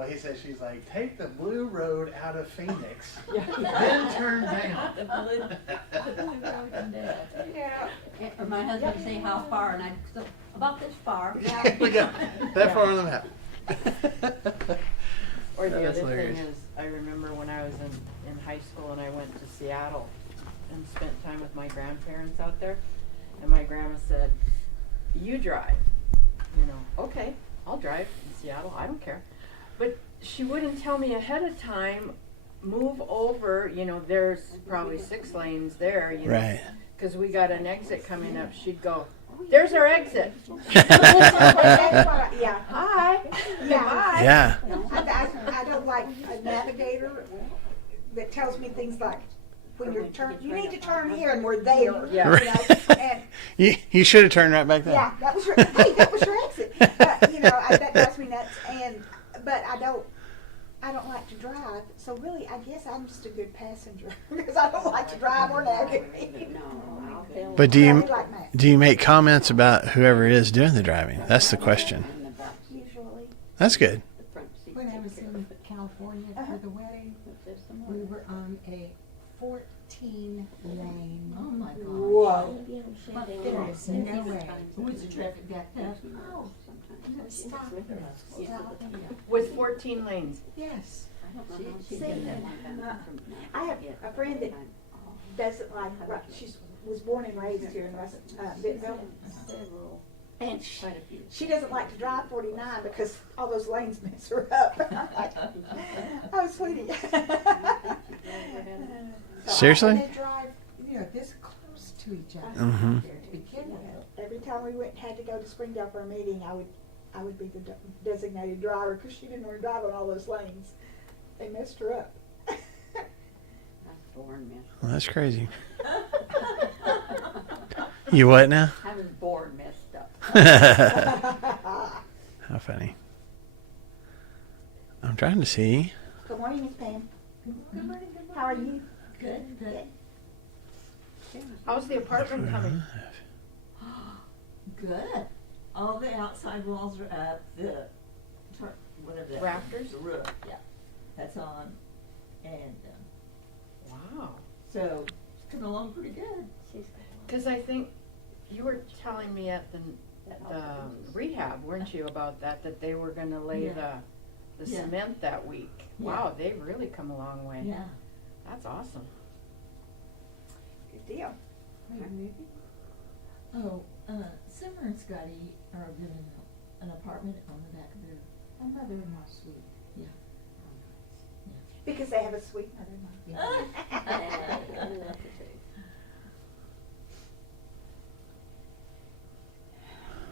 Well, he said, she's like, take the blue road out of Phoenix, Yeah. then turn down. The blue road and down. Yeah. And my husband would say how far, and I'd go, about this far. Yeah. We got that far on the map. Or the That's other hilarious. thing is, I remember when I was in high school and I went to Seattle and spent time with my grandparents out there, and my grandma said, you drive. You know, okay, I'll drive in Seattle, I don't care. But she wouldn't tell me ahead of time, move over, you know, there's probably 6 lanes there, you know. Right. Because we got an exit coming up, she'd go, there's our exit. Yeah. Hi. Yeah. Bye. Yeah. I don't like a navigator that tells me things like, when you're you need to turn here and we're there. Yeah. You know, and You should have turned right back then. yeah, that was your, hey, that was your exit. You know, that drives me nuts. But I don't like to drive, so really, I guess I'm just a good passenger because I don't like to drive or navigate. But I like maps. do you make comments about whoever it is doing the driving? That's the question. Usually. That's good. When I was in California for the wedding, we were on a 14 lane. Oh my God. Whoa. There is no way. Was the traffic that fast? Oh, stop. With 14 lanes. Yes. I have a friend that doesn't like, she was born and raised here in Bentonville. And she doesn't like to drive 49 because all those lanes mess her up. I'm like, oh, sweetie. Seriously? They drive, this close to each other Mm-hmm. there to begin with. Every time we had to go to Springdale for a meeting, I would be the designated driver because she didn't want to drive on all those lanes. They messed her up. Well, that's crazy. You what now? I was born messed up. How funny. I'm trying to see. Good morning, Miss Pam. How are you? Good, good. How's the apartment coming? Good. All the outside walls are up. The whatever that Rafters? The roof, yeah, that's on, and Wow. so it's coming along pretty good. Because I think you were telling me at the rehab, weren't you, about that they were going to lay Yeah. the Yeah. cement that week. Yeah. Wow, they've really come a long way. Yeah. That's awesome. Good deal. Oh, Summer and Scotty are living in an apartment on the back of their mother-in-law suite. Yeah. Because they have a sweet mother-in-law.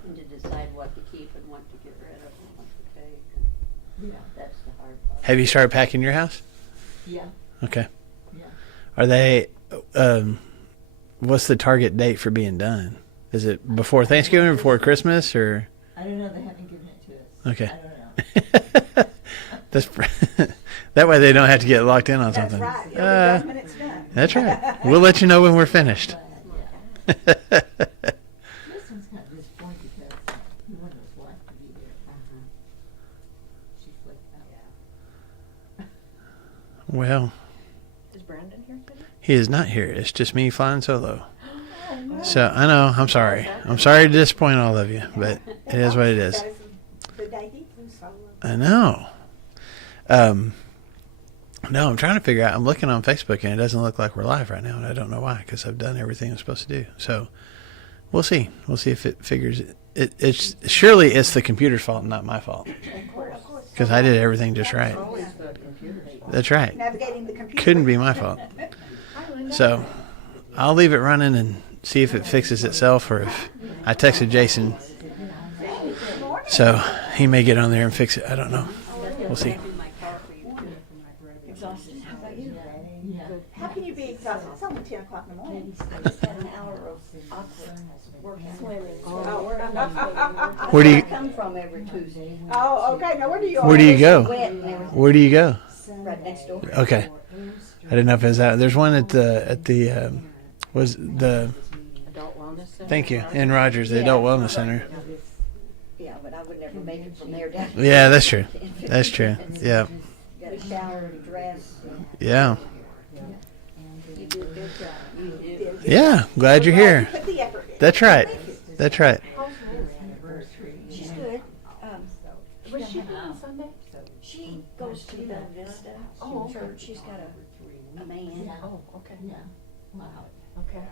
And to decide what to keep and what to get rid of and what to take. Yeah. That's the hard part. Have you started packing your house? Yeah. Okay. Yeah. Are they, what's the target date for being done? Is it before Thanksgiving, before Christmas, or? I don't know. They haven't given it to us. Okay. I don't know. That's that way they don't have to get locked in on That's something. right. You'll be done when it's done. That's right. We'll let you know when we're finished. But, yeah. This one's kind of disappointed because he wanted his wife to be there. She flipped out. Well, Is Brandon here today? he is not here. It's just me flying solo. So I know. I'm sorry. I'm sorry to disappoint all of you, but it is what it is. That is the day he flew solo. I know. No, I'm trying to figure out. I'm looking on Facebook and it doesn't look like we're live right now, and I don't know why because I've done everything I'm supposed to do. So we'll see. We'll see if it figures it. It's surely it's the computer's fault, not my fault, Of course. because I did everything just right. Always the computer's fault. That's right. Navigating the computer. Couldn't be my fault. Hi, Linda. So I'll leave it running and see if it fixes itself, or if I texted Jason, so he may get on there and fix it. I don't know. We'll see. Exhausted. How about you? Yeah. How can you be exhausted? It's only 10 o'clock in the morning. An hour of awkward work swimming. Where do you Come from every Tuesday. Oh, okay. Now where do you Where do you go? Wet and everything. Where do you go? Right next door. Okay. I didn't know if it was out. There's one at the was the Adult Wellness Center? thank you in Rogers, the Adult Wellness Center. Yeah, but I would never never make it from there down. Yeah, that's true. That's true. Yeah. Got to shower and dress. Yeah. You do a good job. You do. Yeah. Glad you're here. Put the effort in. That's right. That's right. She's good. Was she here on Sunday? She goes to Bella Vista Church. She's got a man. Oh, okay, Yeah. Wow. okay.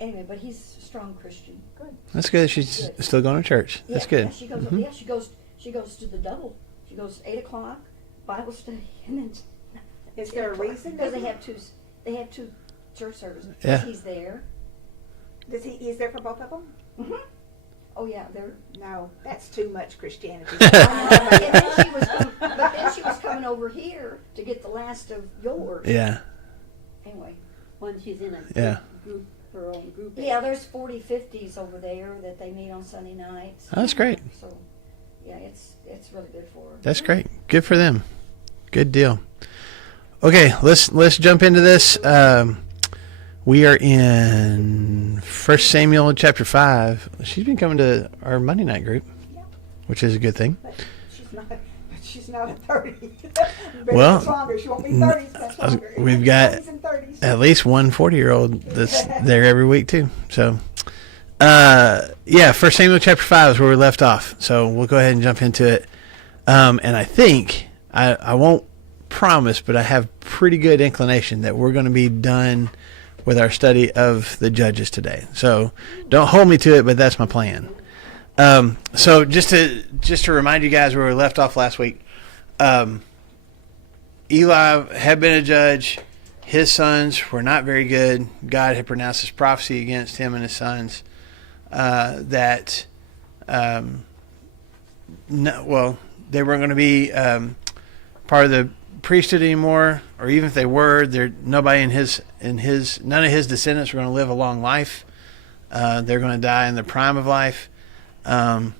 Anyway, but he's a strong Christian. Good. That's good. She's still going to church. That's good. Yeah, she goes. Mhm. Yeah, she goes to the double. She goes 8:00 Bible study, and then Is there a reason? because they have two. They have two church services. Yeah. He's there. Is there for both of them? Mm-hmm. Oh yeah, they're. No, that's too much Christianity. But then she was coming over here to get the last of yours. Yeah. Anyway. When she's in a Yeah. group, her own group. Yeah, there's 40-50s over there that they meet on Sunday nights. Oh, that's great. So, yeah, it's really good for her. That's great. Good for them. Good deal. Okay, let's jump into this. We are in 1 Samuel chapter 5. She's been coming to our Monday night group, which is a good thing. But she's not at 30. Well, It's longer. She won't be 30. That's longer. we've got 20s and 30s. At least one 40-year-old that's there every week too. So, yeah, 1 Samuel chapter 5 is where we left off. So we'll go ahead and jump into it. And I think, I won't promise, but I have pretty good inclination that we're going to be done with our study of the Judges today. So don't hold me to it, but that's my plan. So just to remind you guys where we left off last week, Eli had been a judge. His sons were not very good. God had pronounced his prophecy against him and his sons that they weren't going to be part of the priesthood anymore, or even if they were, none of his descendants were going to live a long life. They're going to die in the prime of life. And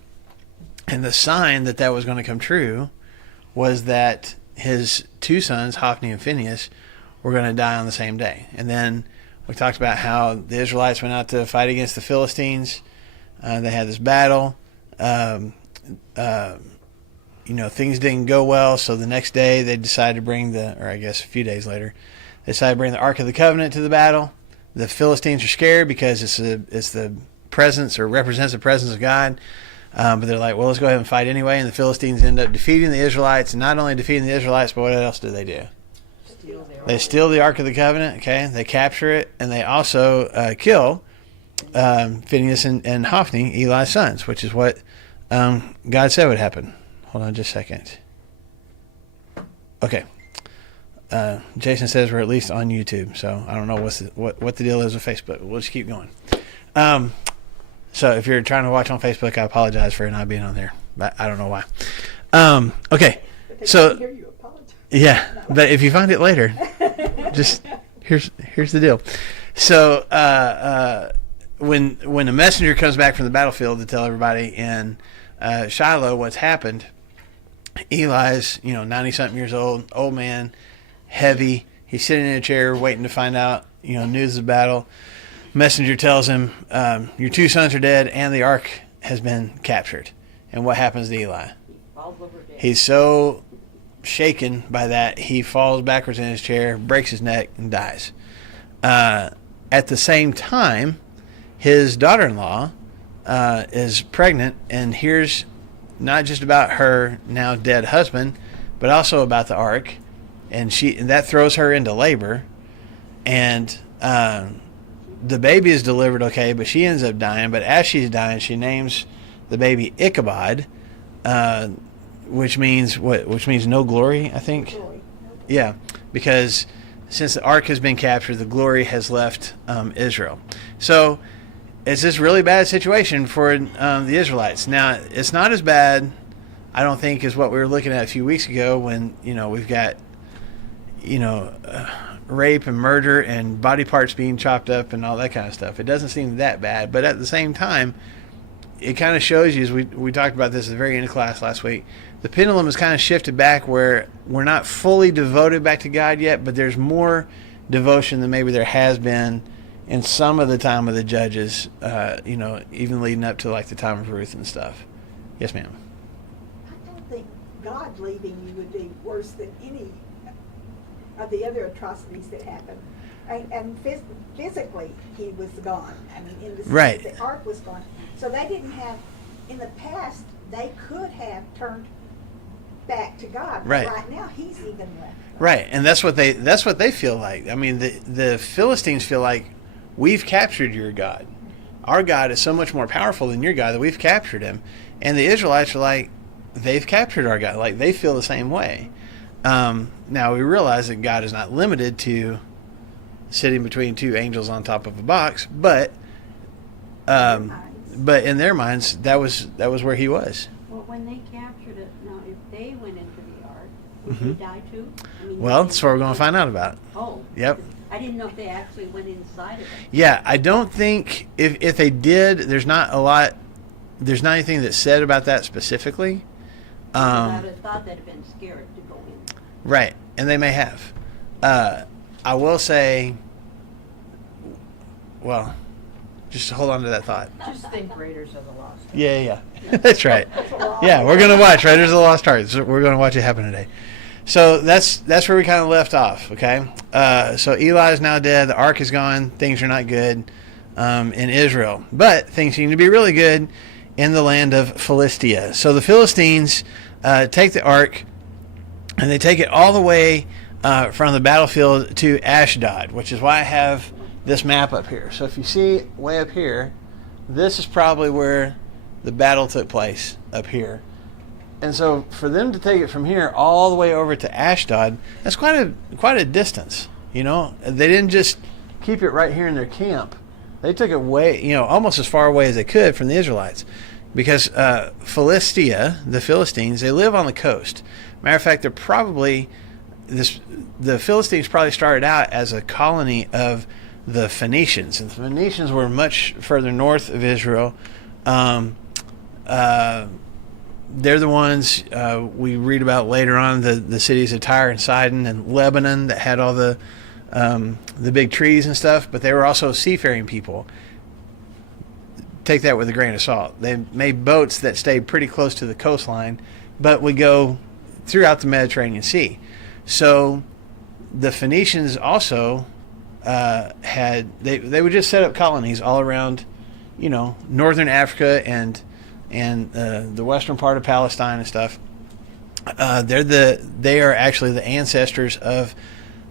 the sign that was going to come true was that his two sons, Hophni and Phinehas, were going to die on the same day. And then we talked about how the Israelites went out to fight against the Philistines. They had this battle. Things didn't go well, so the next day they decided to bring a few days later, they decided to bring the Ark of the Covenant to the battle. The Philistines are scared because it's the presence, or represents the presence of God. But they're like, well, let's go ahead and fight anyway. And the Philistines end up defeating the Israelites. And not only defeating the Israelites, but what else do they do? They steal the Ark of the Covenant. Okay, they capture it, and they also kill Phinehas and Hophni, Eli's sons, which is what God said would happen. Hold on just a second. Okay. Jason says we're at least on YouTube, so I don't know what the deal is with Facebook. We'll just keep going. So if you're trying to watch on Facebook, I apologize for not being on there, but I don't know why. Okay. So Hear you apologize. yeah, but if you find it later, just here's the deal. So when the messenger comes back from the battlefield to tell everybody in Shiloh what's happened, Eli's 90-something years old man, heavy. He's sitting in a chair waiting to find out news of the battle. Messenger tells him, your two sons are dead and the ark has been captured. And what happens to Eli? He's so shaken by that, he falls backwards in his chair, breaks his neck, and dies. At the same time, his daughter-in-law is pregnant and hears not just about her now dead husband, but also about the ark. And that throws her into labor. And the baby is delivered okay, but she ends up dying. But as she's dying, she names the baby Ichabod, which means what? Which means no glory, I think. Yeah, because since the ark has been captured, the glory has left Israel. So it's this really bad situation for the Israelites. Now, it's not as bad, I don't think, as what we were looking at a few weeks ago when we've got rape and murder and body parts being chopped up and all that kind of stuff. It doesn't seem that bad, but at the same time, it kind of shows you, as we talked about this at the very end of class last week, the pendulum has kind of shifted back where we're not fully devoted back to God yet, but there's more devotion than maybe there has been in some of the time of the judges, even leading up to like the time of Ruth and stuff. Yes, ma'am. God leaving you would be worse than any of the other atrocities that happened. And physically, he was gone. I mean, in the sense Right. that the ark was gone. So they didn't have, in the past, they could have turned back to God. But Right. right now, he's even left. Right, and that's what they feel like. I mean, the Philistines feel like we've captured your God. Our God is so much more powerful than your God that we've captured him. And the Israelites are like, they've captured our God. Like, they feel the same way. Now we realize that God is not limited to sitting between two angels on top of a box, but in their minds, that was where he was. Well, when they captured it, now if they went into the ark, would they die too? I mean, Well, they- that's what we're going to find out about. Oh. Yep. I didn't know if they actually went inside of it. Yeah, I don't think if they did, there's not anything that's said about that specifically. I would have thought they'd have been scared to go in. Right, and they may have. I will say, well, just hold on to that thought. Just think Raiders of the Lost Ark. Yeah. That's right. Yeah, we're going to watch Raiders of the Lost Ark. So we're going to watch it happen today. So that's where we kind of left off, okay? So Eli is now dead. The ark is gone. Things are not good in Israel. But things seem to be really good in the land of Philistia. So the Philistines take the ark, and they take it all the way from the battlefield to Ashdod, which is why I have this map up here. So if you see way up here, this is probably where the battle took place, up here. And so for them to take it from here all the way over to Ashdod, that's quite a distance. You know, they didn't just keep it right here in their camp. They took it way, almost as far away as they could from the Israelites, because Philistia, the Philistines, they live on the coast. Matter of fact, the Philistines probably started out as a colony of the Phoenicians, and the Phoenicians were much further north of Israel. They're the ones we read about later on, the cities of Tyre and Sidon and Lebanon that had all the big trees and stuff, but they were also seafaring people. Take that with a grain of salt. They made boats that stayed pretty close to the coastline, but would go throughout the Mediterranean Sea. So the Phoenicians also they would just set up colonies all around, northern Africa and the western part of Palestine and stuff. They are actually the ancestors of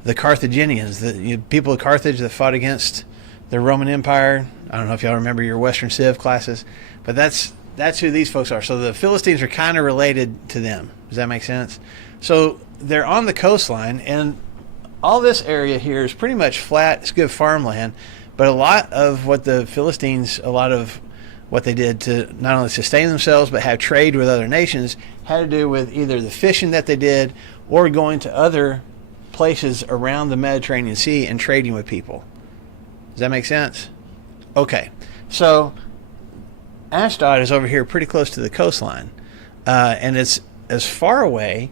the Carthaginians, the people of Carthage that fought against the Roman Empire. I don't know if y'all remember your Western Civ classes, but that's who these folks are. So the Philistines are kind of related to them. Does that make sense? So they're on the coastline, and all this area here is pretty much flat. It's good farmland, but a lot of what they did to not only sustain themselves but have trade with other nations had to do with either the fishing that they did or going to other places around the Mediterranean Sea and trading with people. Does that make sense? Okay, so Ashdod is over here pretty close to the coastline, and it's as far away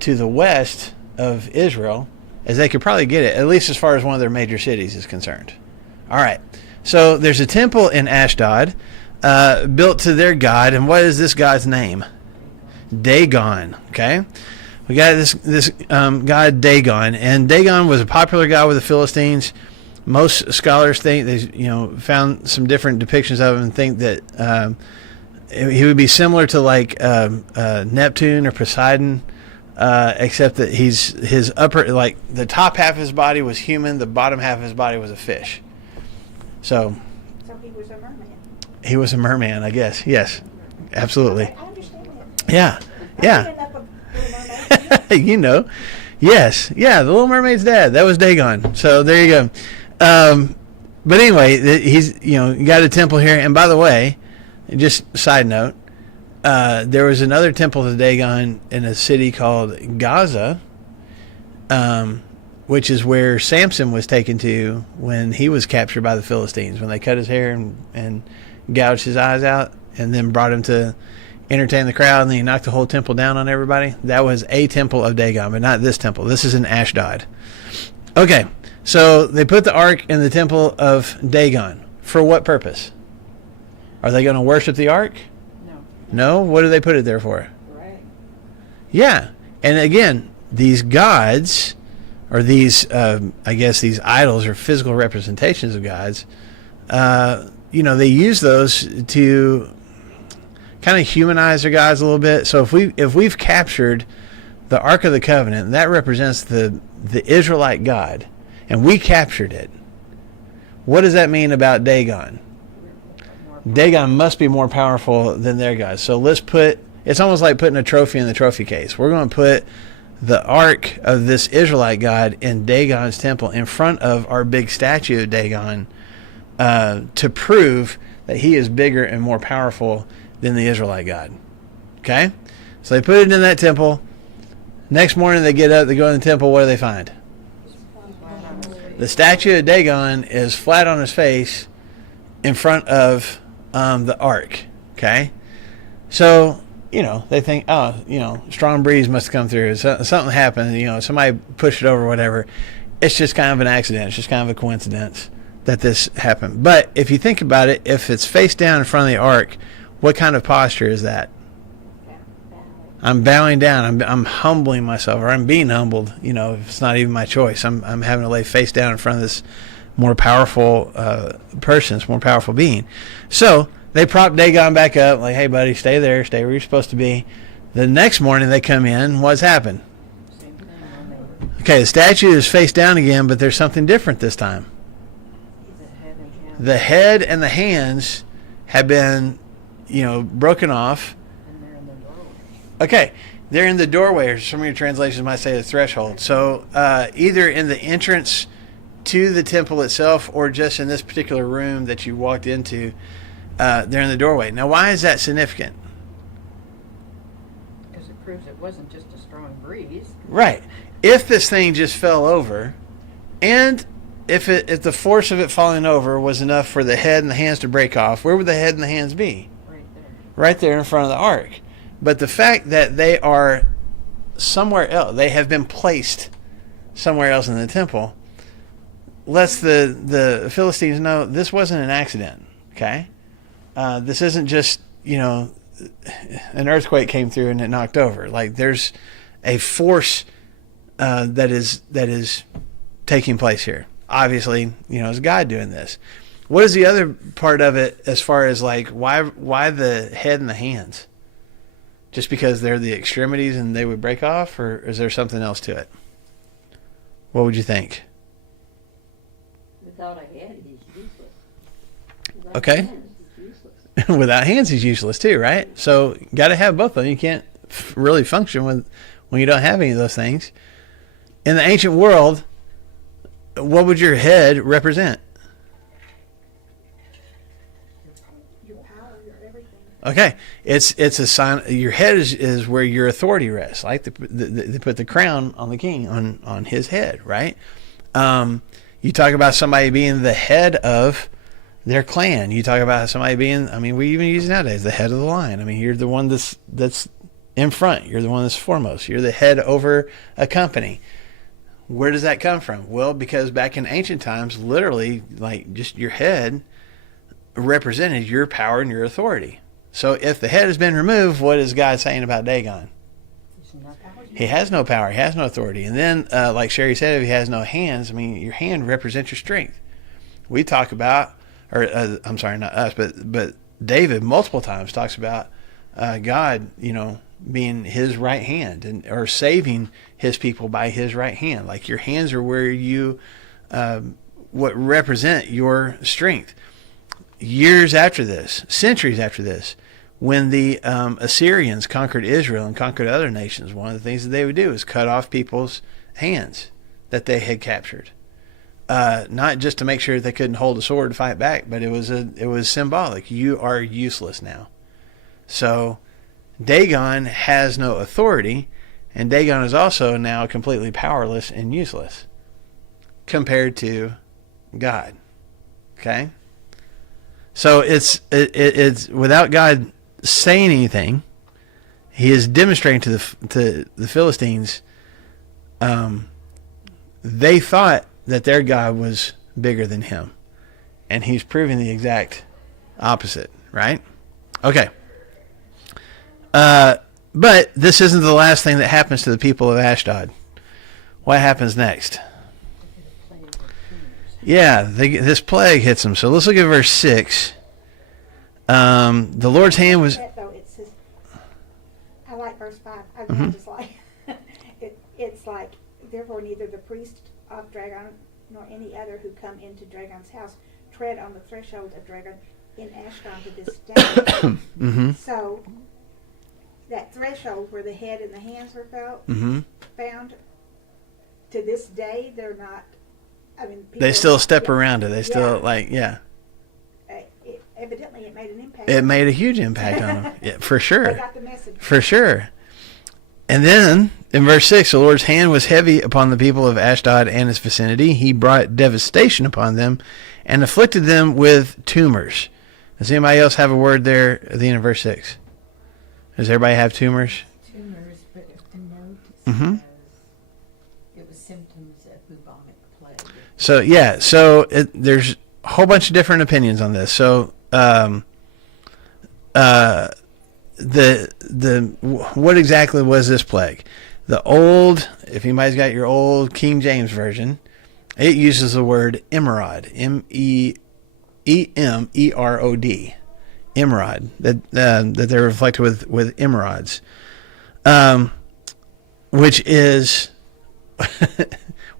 to the west of Israel as they could probably get it, at least as far as one of their major cities is concerned. All right, so there's a temple in Ashdod built to their god, and what is this god's name? Dagon. Okay, we got this god Dagon, and Dagon was a popular god with the Philistines. Most scholars think they found some different depictions of him and think that he would be similar to like Neptune or Poseidon, except that his upper, like the top half of his body was human, the bottom half of his body was a fish. So he was a merman. He was a merman, I guess. Yes, absolutely. I understand that. Yeah. I've been up a Little Mermaid. Yes, yeah, the Little Mermaid's dad. That was Dagon. So there you go. But anyway, he's got a temple here. And by the way, just side note, there was another temple to Dagon in a city called Gaza, which is where Samson was taken to when he was captured by the Philistines, when they cut his hair and gouged his eyes out and then brought him to entertain the crowd, and then he knocked the whole temple down on everybody. That was a temple of Dagon, but not this temple. This is in Ashdod. Okay, so they put the ark in the temple of Dagon. For what purpose? Are they going to worship the ark? No. No? What do they put it there for? Right. Yeah. And again, these gods, or these, I guess these idols or physical representations of gods, they use those to kind of humanize their gods a little bit. So if we've captured the Ark of the Covenant, that represents the Israelite God, and we captured it, what does that mean about Dagon? Dagon must be more powerful than their God. So it's almost like putting a trophy in the trophy case. We're going to put the Ark of this Israelite God in Dagon's temple in front of our big statue of Dagon, to prove that he is bigger and more powerful than the Israelite God. Okay? So they put it in that temple. Next morning they get up, they go in the temple, what do they find? The statue of Dagon is flat on his face in front of the Ark. Okay? So, they think, strong breeze must have come through. Something happened, somebody pushed it over or whatever. It's just kind of an accident. It's just kind of a coincidence that this happened. But if you think about it, if it's face down in front of the Ark, what kind of posture is that? I'm bowing down. I'm humbling myself, or I'm being humbled. If it's not even my choice, I'm having to lay face down in front of this more powerful person, this more powerful being. So they prop Dagon back up, like, hey, buddy, stay there, stay where you're supposed to be. The next morning they come in. What's happened? Okay, the statue is face down again, but there's something different this time. The head and the hands have been, broken off. Okay, they're in the doorway, or some of your translations might say the threshold. So either in the entrance to the temple itself, or just in this particular room that you walked into, they're in the doorway. Now, why is that significant? Because it proves it wasn't just a strong breeze. Right. If this thing just fell over, and if the force of it falling over was enough for the head and the hands to break off, where would the head and the hands be? Right there. Right there in front of the Ark. But the fact that they are somewhere else, they have been placed somewhere else in the temple, lets the Philistines know this wasn't an accident. Okay? This isn't just, an earthquake came through and it knocked over. Like, there's a force that is taking place here. Obviously, is God doing this. What is the other part of it as far as, like, why the head and the hands? Just because they're the extremities and they would break off, or is there something else to it? What would you think? Without a head, he's useless. Without Okay. hands, he's useless. Without hands, he's useless too, right? So, got to have both of them. You can't really function when you don't have any of those things. In the ancient world, what would your head represent? Your power, your everything. Okay, it's a sign. Your head is where your authority rests. Like they put the crown on the king, on his head, right? You talk about somebody being the head of their clan. You talk about somebody being, we even use it nowadays, the head of the line. You're the one that's in front. You're the one that's foremost. You're the head over a company. Where does that come from? Well, because back in ancient times, literally, like, just your head represented your power and your authority. So if the head has been removed, what is God saying about Dagon? He has no power. He has no authority. And then, like Sherry said, if he has no hands, your hand represents your strength. We talk about, I'm sorry, not us, but David multiple times talks about God, being his right hand, or saving his people by his right hand. Like, your hands are where you, what represent your strength. Years after this, centuries after this, when the Assyrians conquered Israel and conquered other nations, one of the things that they would do is cut off people's hands that they had captured. Not just to make sure they couldn't hold a sword to fight back, but it was symbolic. You are useless now. So Dagon has no authority, and Dagon is also now completely powerless and useless compared to God. Okay? So it's without God saying anything, he is demonstrating to the Philistines. They thought that their God was bigger than him, and he's proving the exact opposite. Right? Okay. But this isn't the last thing that happens to the people of Ashdod. What happens next? Yeah, this plague hits them. So let's look at verse 6. The Lord's hand was... Though it says, I like verse 5. I just like it's like, therefore neither the priest of Dragon nor any other who come into Dragon's house tread on the threshold of Dragon in Ashdod to this day. So that threshold where the head and the hands were found, to this day they're not. I mean, they still step around it. They still evidently, it made an impact. It made a huge impact on them. Yeah, for sure. They got the message. For sure. And then in verse 6, the Lord's hand was heavy upon the people of Ashdod and its vicinity. He brought devastation upon them and afflicted them with tumors. Does anybody else have a word there at the end of verse 6? Does everybody have tumors? Tumors, but if the note says it was symptoms of bubonic plague. So, yeah, there's a whole bunch of different opinions on this. So, what exactly was this plague? The old, if anybody's got your old King James version, it uses the word emerod, Emerod, emerod, that they're reflected with emerods, which is,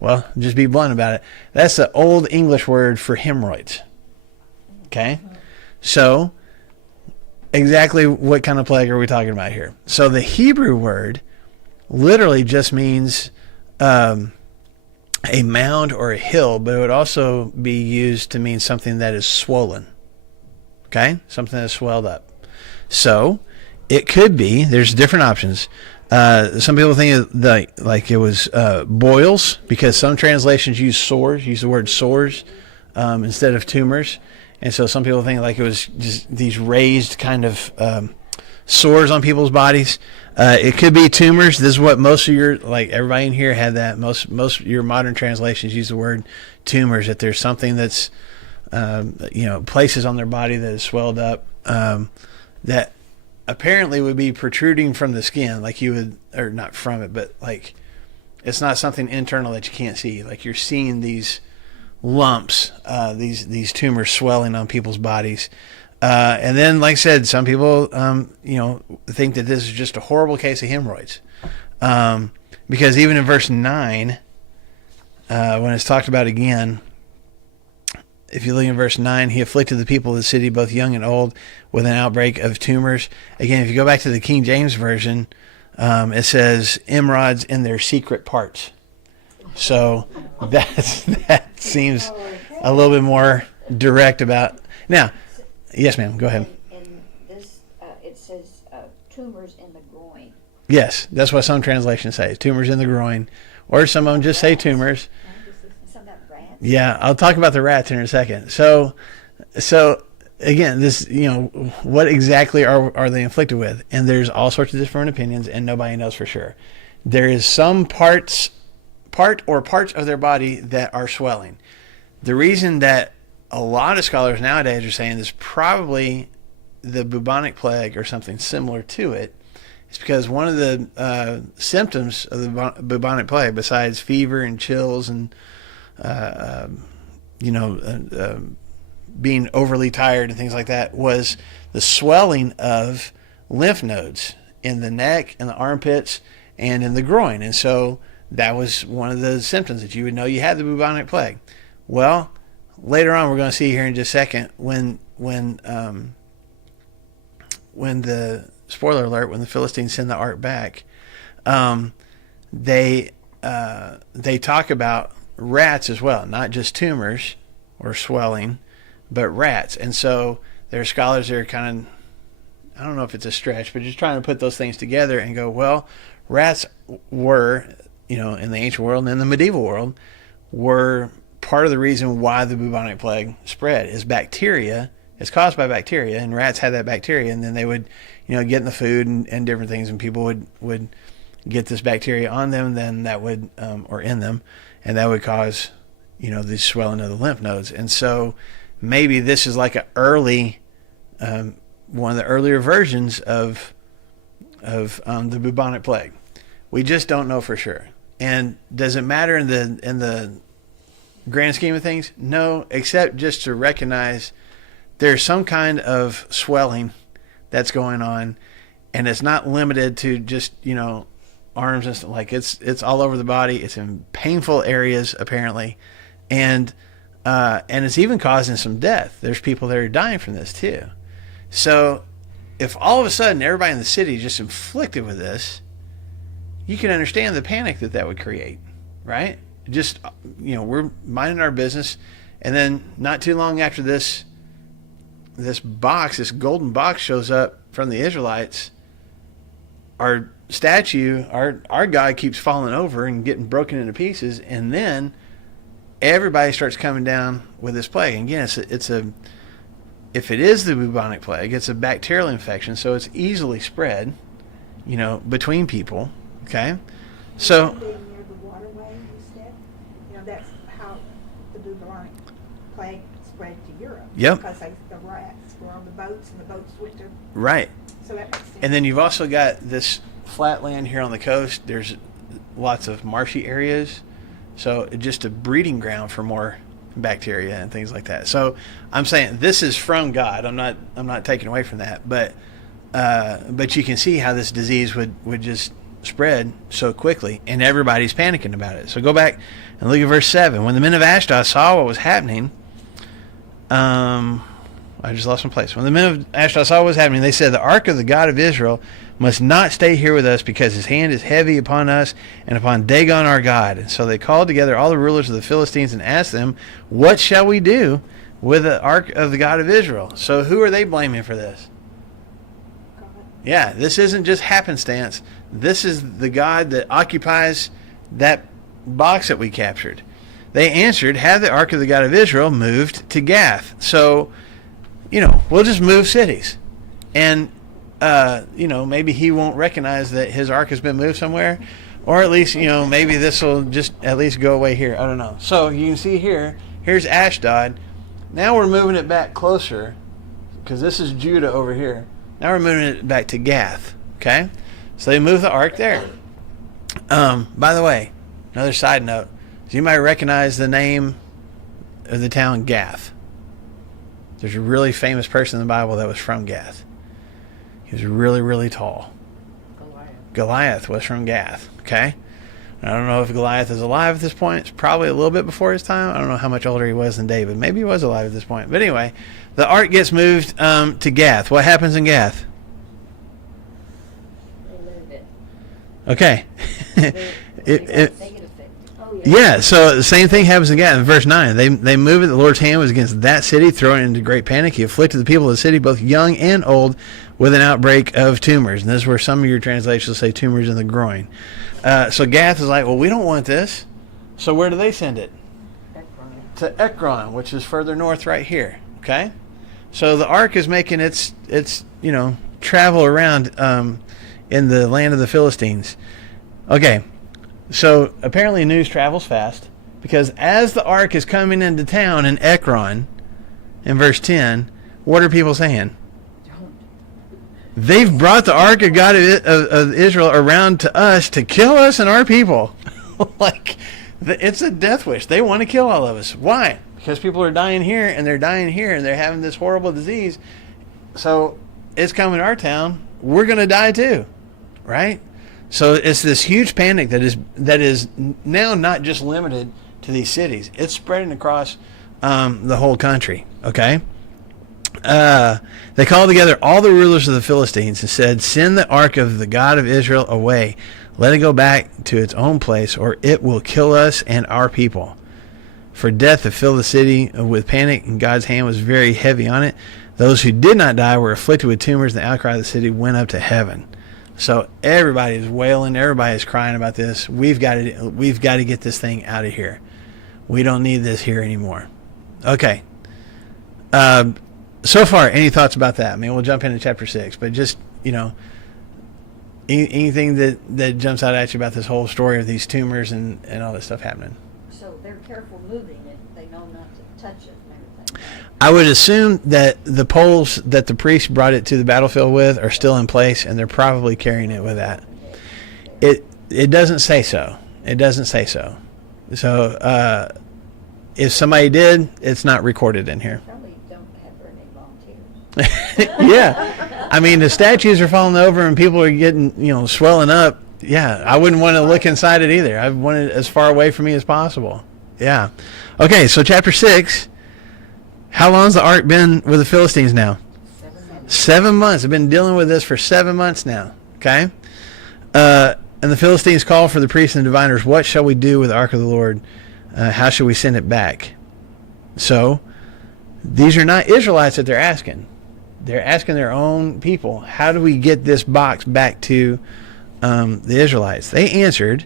well, just be blunt about it. That's the old English word for hemorrhoids. Okay, so exactly what kind of plague are we talking about here? So the Hebrew word literally just means a mound or a hill, but it would also be used to mean something that is swollen. Okay, something that's swelled up. So it could be, there's different options. Some people think like it was boils, because some translations use the word sores instead of tumors. And so some people think like it was just these raised kind of sores on people's bodies. It could be tumors. This is what most of everybody in here had that. Most of your modern translations use the word tumors, that there's something that's, places on their body that is swelled up, that apparently would be protruding from the skin, like you would, or not from it, but like it's not something internal that you can't see. Like you're seeing these lumps, these tumors swelling on people's bodies. And then, like I said, some people, think that this is just a horrible case of hemorrhoids. Because even in verse 9, when it's talked about again, if you look in verse 9, he afflicted the people of the city, both young and old, with an outbreak of tumors. Again, if you go back to the King James Version, it says emerods in their secret parts. So that seems a little bit more direct about. Now, yes, ma'am, go ahead. In this, it says tumors in the groin. Yes, that's what some translations say, tumors in the groin. Or some of them just say tumors. Some of that rats. Yeah, I'll talk about the rats in a second. So again, this, what exactly are they inflicted with? And there's all sorts of different opinions, and nobody knows for sure. There is some parts of their body that are swelling. The reason that a lot of scholars nowadays are saying this probably the bubonic plague or something similar to it is because one of the symptoms of the bubonic plague, besides fever and chills and being overly tired and things like that, was the swelling of lymph nodes in the neck and the armpits and in the groin. And so that was one of the symptoms that you would know you had the bubonic plague. Well, later on, we're going to see here in just a second, when the, spoiler alert, when the Philistines send the ark back, they talk about rats as well, not just tumors or swelling, but rats. And so there are scholars that are kind of, I don't know if it's a stretch, but just trying to put those things together and go, well, rats were, in the ancient world and in the medieval world, were part of the reason why the bubonic plague spread. Is bacteria. It's caused by bacteria, and rats had that bacteria, and then they would, get in the food and different things, and people would get this bacteria on them, then that would, or in them, and that would cause, the swelling of the lymph nodes. And so maybe this is like an early, one of the earlier versions of of the bubonic plague. We just don't know for sure. And does it matter in the grand scheme of things? No, except just to recognize there's some kind of swelling that's going on, and it's not limited to just, arms and stuff. Like it's all over the body. It's in painful areas apparently, and it's even causing some death. There's people that are dying from this too. So if all of a sudden everybody in the city is just inflicted with this, you can understand the panic that would create, right? Just, we're minding our business, and then not too long after this golden box shows up from the Israelites, our statue, our God keeps falling over and getting broken into pieces, and then everybody starts coming down with this plague. And again, if it is the bubonic plague, it's a bacterial infection, so it's easily spread, between people. Okay, so Being near the waterway, you said, that's how the bubonic plague spread to Europe. Yep. Because the rats were on the boats, and the boats went to. right. So that makes sense. And then you've also got this flat land here on the coast. There's lots of marshy areas, so it's just a breeding ground for more bacteria and things like that. So I'm saying this is from God. I'm not taking away from that, but you can see how this disease would just spread so quickly, and everybody's panicking about it. So go back and look at verse 7. When the men of Ashdod saw what was happening, I just lost my place. When the men of Ashdod saw what was happening, they said, the ark of the God of Israel must not stay here with us, because his hand is heavy upon us and upon Dagon our God. And so they called together all the rulers of the Philistines and asked them, what shall we do with the ark of the God of Israel? So who are they blaming for this? God. Yeah, this isn't just happenstance. This is the God that occupies that box that we captured. They answered, have the ark of the God of Israel moved to Gath. So, we'll just move cities. And, maybe he won't recognize that his ark has been moved somewhere. Or at least, maybe this will just at least go away here. I don't know. So you can see here's Ashdod. Now we're moving it back closer, because this is Judah over here. Now we're moving it back to Gath. Okay? So they moved the ark there. By the way, another side note. Does anybody recognize the name of the town Gath? There's a really famous person in the Bible that was from Gath. He was really, really tall. Goliath was from Gath. Okay? I don't know if Goliath is alive at this point. It's probably a little bit before his time. I don't know how much older he was than David. Maybe he was alive at this point. But anyway, the ark gets moved to Gath. What happens in Gath? Okay. Yeah, so the same thing happens in Gath. In verse 9, they move it. The Lord's hand was against that city, throwing it into great panic. He afflicted the people of the city, both young and old, with an outbreak of tumors. And this is where some of your translations say tumors in the groin. So Gath is like, well, we don't want this. So where do they send it? Ekron. To Ekron, which is further north right here. Okay? So the ark is making its travel around in the land of the Philistines. Okay, so apparently news travels fast, because as the ark is coming into town in Ekron, in verse 10, what are people saying? They've brought the ark of God of Israel around to us to kill us and our people. It's a death wish. They want to kill all of us. Why? Because people are dying here, and they're dying here, and they're having this horrible disease. So it's coming to our town. We're going to die too. Right? So it's this huge panic that is now not just limited to these cities. It's spreading across the whole country. Okay? They called together all the rulers of the Philistines and said, send the ark of the God of Israel away. Let it go back to its own place, or it will kill us and our people. For death had filled the city with panic, and God's hand was very heavy on it. Those who did not die were afflicted with tumors, and the outcry of the city went up to heaven. So everybody is wailing, everybody is crying about this. We've got to get this thing out of here. We don't need this here anymore. Okay. So far, any thoughts about that? I mean, we'll jump into chapter 6, but just, anything that jumps out at you about this whole story of these tumors and all this stuff happening? So they're careful moving it, they know not to touch it and everything. I would assume that the poles that the priest brought it to the battlefield with are still in place, and they're probably carrying it with that. It doesn't say so. It doesn't say so. So if somebody did, it's not recorded in here. Probably don't have very many volunteers. Yeah, I mean the statues are falling over and people are getting swelling up. Yeah, I wouldn't want to look inside it either. I want it as far away from me as possible. Yeah. Okay, so chapter 6. How long's the ark been with the Philistines now? 7 months. 7 months. I've been dealing with this for 7 months now. Okay. And the Philistines call for the priests and diviners. What shall we do with the ark of the Lord? How shall we send it back? So these are not Israelites that they're asking. They're asking their own people. How do we get this box back to the Israelites? They answered,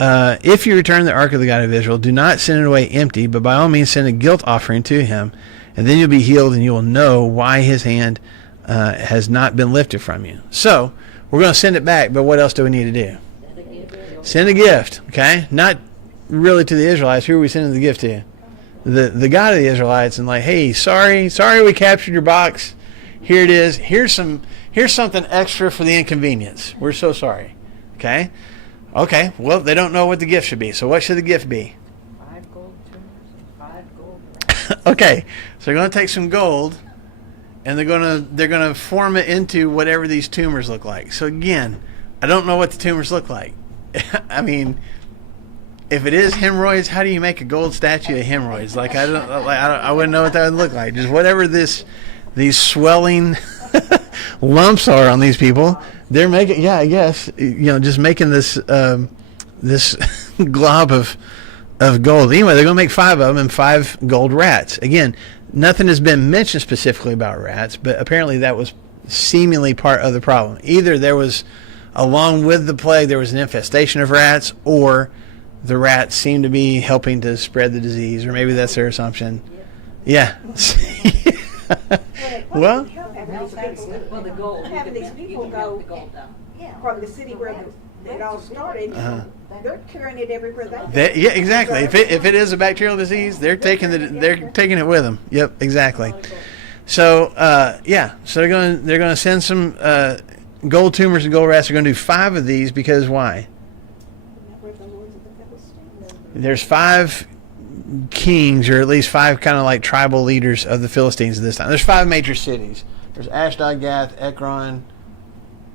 if you return the ark of the God of Israel, do not send it away empty, but by all means send a guilt offering to him, and then you'll be healed and you will know why his hand has not been lifted from you. So we're going to send it back, but what else do we need to do? Send a gift, okay? Not really to the Israelites. Who are we sending the gift to? The God of the Israelites, and like, hey, sorry we captured your box. Here it is. Here's something extra for the inconvenience. We're so sorry. Okay? Okay, well, they don't know what the gift should be. So what should the gift be? 5 gold tumors and 5 gold rats. Okay, so they're going to take some gold, and they're going to form it into whatever these tumors look like. So again, I don't know what the tumors look like. I mean, if it is hemorrhoids, how do you make a gold statue of hemorrhoids? Like I wouldn't know what that would look like. Just whatever these swelling lumps are on these people, they're making. Yeah, I guess just making this this glob of gold. Anyway, they're going to make 5 of them and 5 gold rats. Again, nothing has been mentioned specifically about rats, but apparently that was seemingly part of the problem. Either there was, along with the plague, there was an infestation of rats, or the rats seem to be helping to spread the disease, or maybe that's their assumption. Yeah. Well, Well, the gold. you Having could these melt- you people could melt go- the gold down. From the city where it all started, they're carrying it everywhere they go. yeah, exactly. If it is a bacterial disease, they're taking it with them. Yep, exactly. So so they're going to send some gold tumors and gold rats. They're going to do 5 of these because why? There's 5 kings, or at least 5 kind of like tribal leaders of the Philistines at this time. There's 5 major cities. There's Ashdod, Gath, Ekron.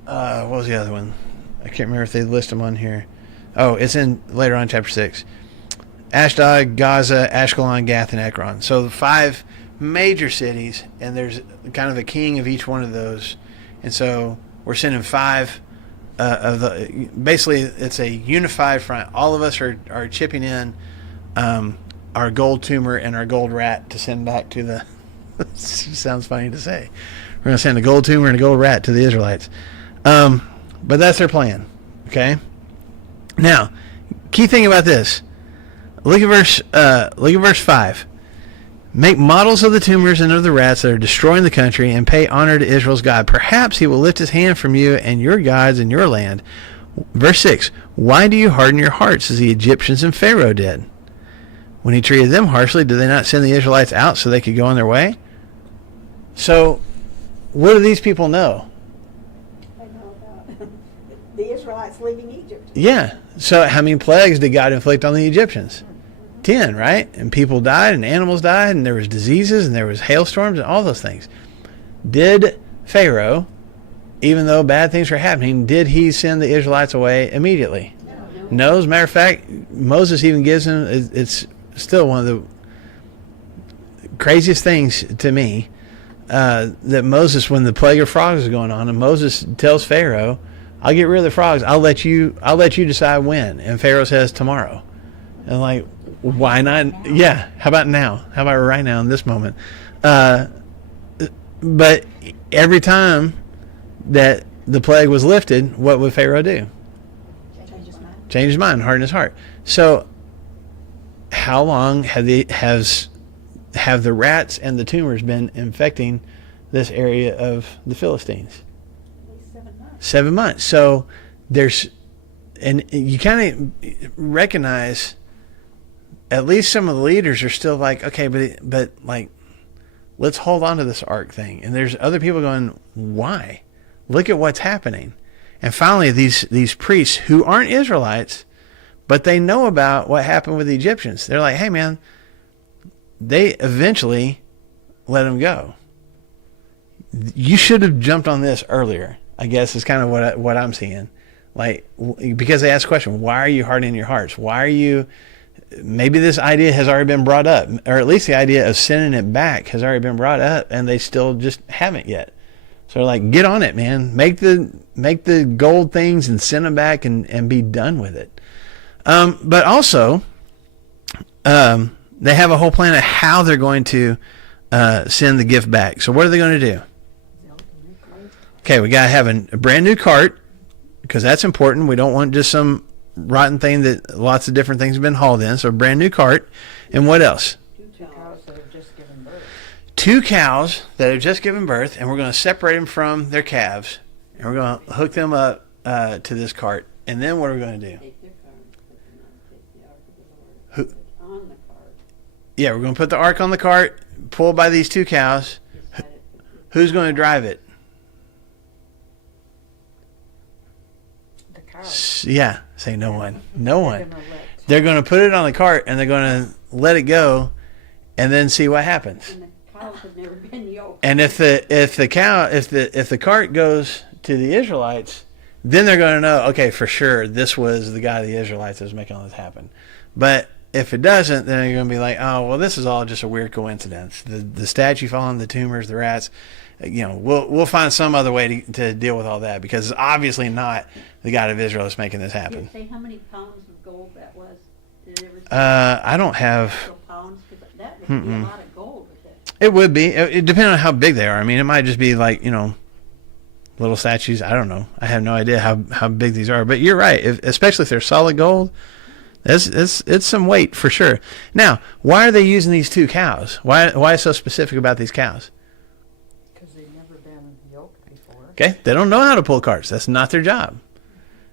What was the other one? I can't remember if they list them on here. Oh, it's in later on chapter 6. Ashdod, Gaza, Ashkelon, Gath, and Ekron. So the 5 major cities, and there's kind of a king of each one of those. And so we're sending 5 of the. Basically, it's a unified front. All of us are chipping in our gold tumor and our gold rat to send back to the. Sounds funny to say. We're going to send a gold tumor and a gold rat to the Israelites. But that's their plan. Okay. Now, key thing about this. Look at verse 5. Make models of the tumors and of the rats that are destroying the country, and pay honor to Israel's God. Perhaps he will lift his hand from you and your gods in your land. Verse 6. Why do you harden your hearts as the Egyptians and Pharaoh did? When he treated them harshly, did they not send the Israelites out so they could go on their way? So, what do these people know? They know about the Israelites leaving Egypt. Yeah. So how many plagues did God inflict on the Egyptians? 10, right? And people died and animals died and there was diseases and there was hailstorms and all those things. Did Pharaoh, even though bad things were happening, did he send the Israelites away immediately? No. As a matter of fact, Moses even gives him, it's still one of the craziest things to me, that Moses, when the plague of frogs is going on, and Moses tells Pharaoh, I'll get rid of the frogs. I'll let you decide when. And Pharaoh says tomorrow. And like, why not? Yeah. How about now? How about right now in this moment? But every time that the plague was lifted, what would Pharaoh do? Change his mind, harden his heart. So how long have the rats and the tumors been infecting this area of the Philistines? 7 months. So there's, and you kind of recognize at least some of the leaders are still like, okay, but like, let's hold on to this ark thing. And there's other people going, why? Look at what's happening. And finally, these priests who aren't Israelites, but they know about what happened with the Egyptians. They're like, hey, man, they eventually let them go. You should have jumped on this earlier, I guess, is kind of what I'm seeing. Like, because they ask the question, why are you hardening your hearts? Why are you, maybe this idea has already been brought up, or at least the idea of sending it back has already been brought up, and they still just haven't yet. So they're like, get on it, man. Make the gold things and send them back and be done with it. But also, they have a whole plan of how they're going to send the gift back. So what are they going to do? Okay, we got to have a brand new cart, because that's important. We don't want just some rotten thing that lots of different things have been hauled in. So a brand new cart. And what else? Two cows that have just given birth. 2 cows that have just given birth, and we're going to separate them from their calves, and we're going to hook them up to this cart. And then what are we going to do? Take their cart, take the ark of the Lord, put it on the cart. Yeah, we're going to put the ark on the cart, pulled by these 2 cows. Who's going to drive it? The cows. Yeah, say no one. No one. They're gonna let- They're going to put it on the cart, and they're going to let it go, and then see what happens. And the cows have never been yoked. And if the cart goes to the Israelites, then they're going to know, okay, for sure, this was the guy of the Israelites that was making all this happen. But if it doesn't, then they're going to be like, oh, well, this is all just a weird coincidence. The statue falling, the tumors, the rats, we'll find some other way to deal with all that, because it's obviously not the God of Israel that's making this Did happen. it say how many pounds of gold that was? Did it ever say I don't have. actual pounds? 'Cause that would be a lot of gold with it. It would be. It depends on how big they are. I mean, it might just be like, little statues. I don't know. I have no idea how big these are. But you're right. Especially if they're solid gold, it's some weight for sure. Now, why are they using these 2 cows? Why so specific about these cows? Because they've never been yoked before. Okay, they don't know how to pull carts. That's not their job.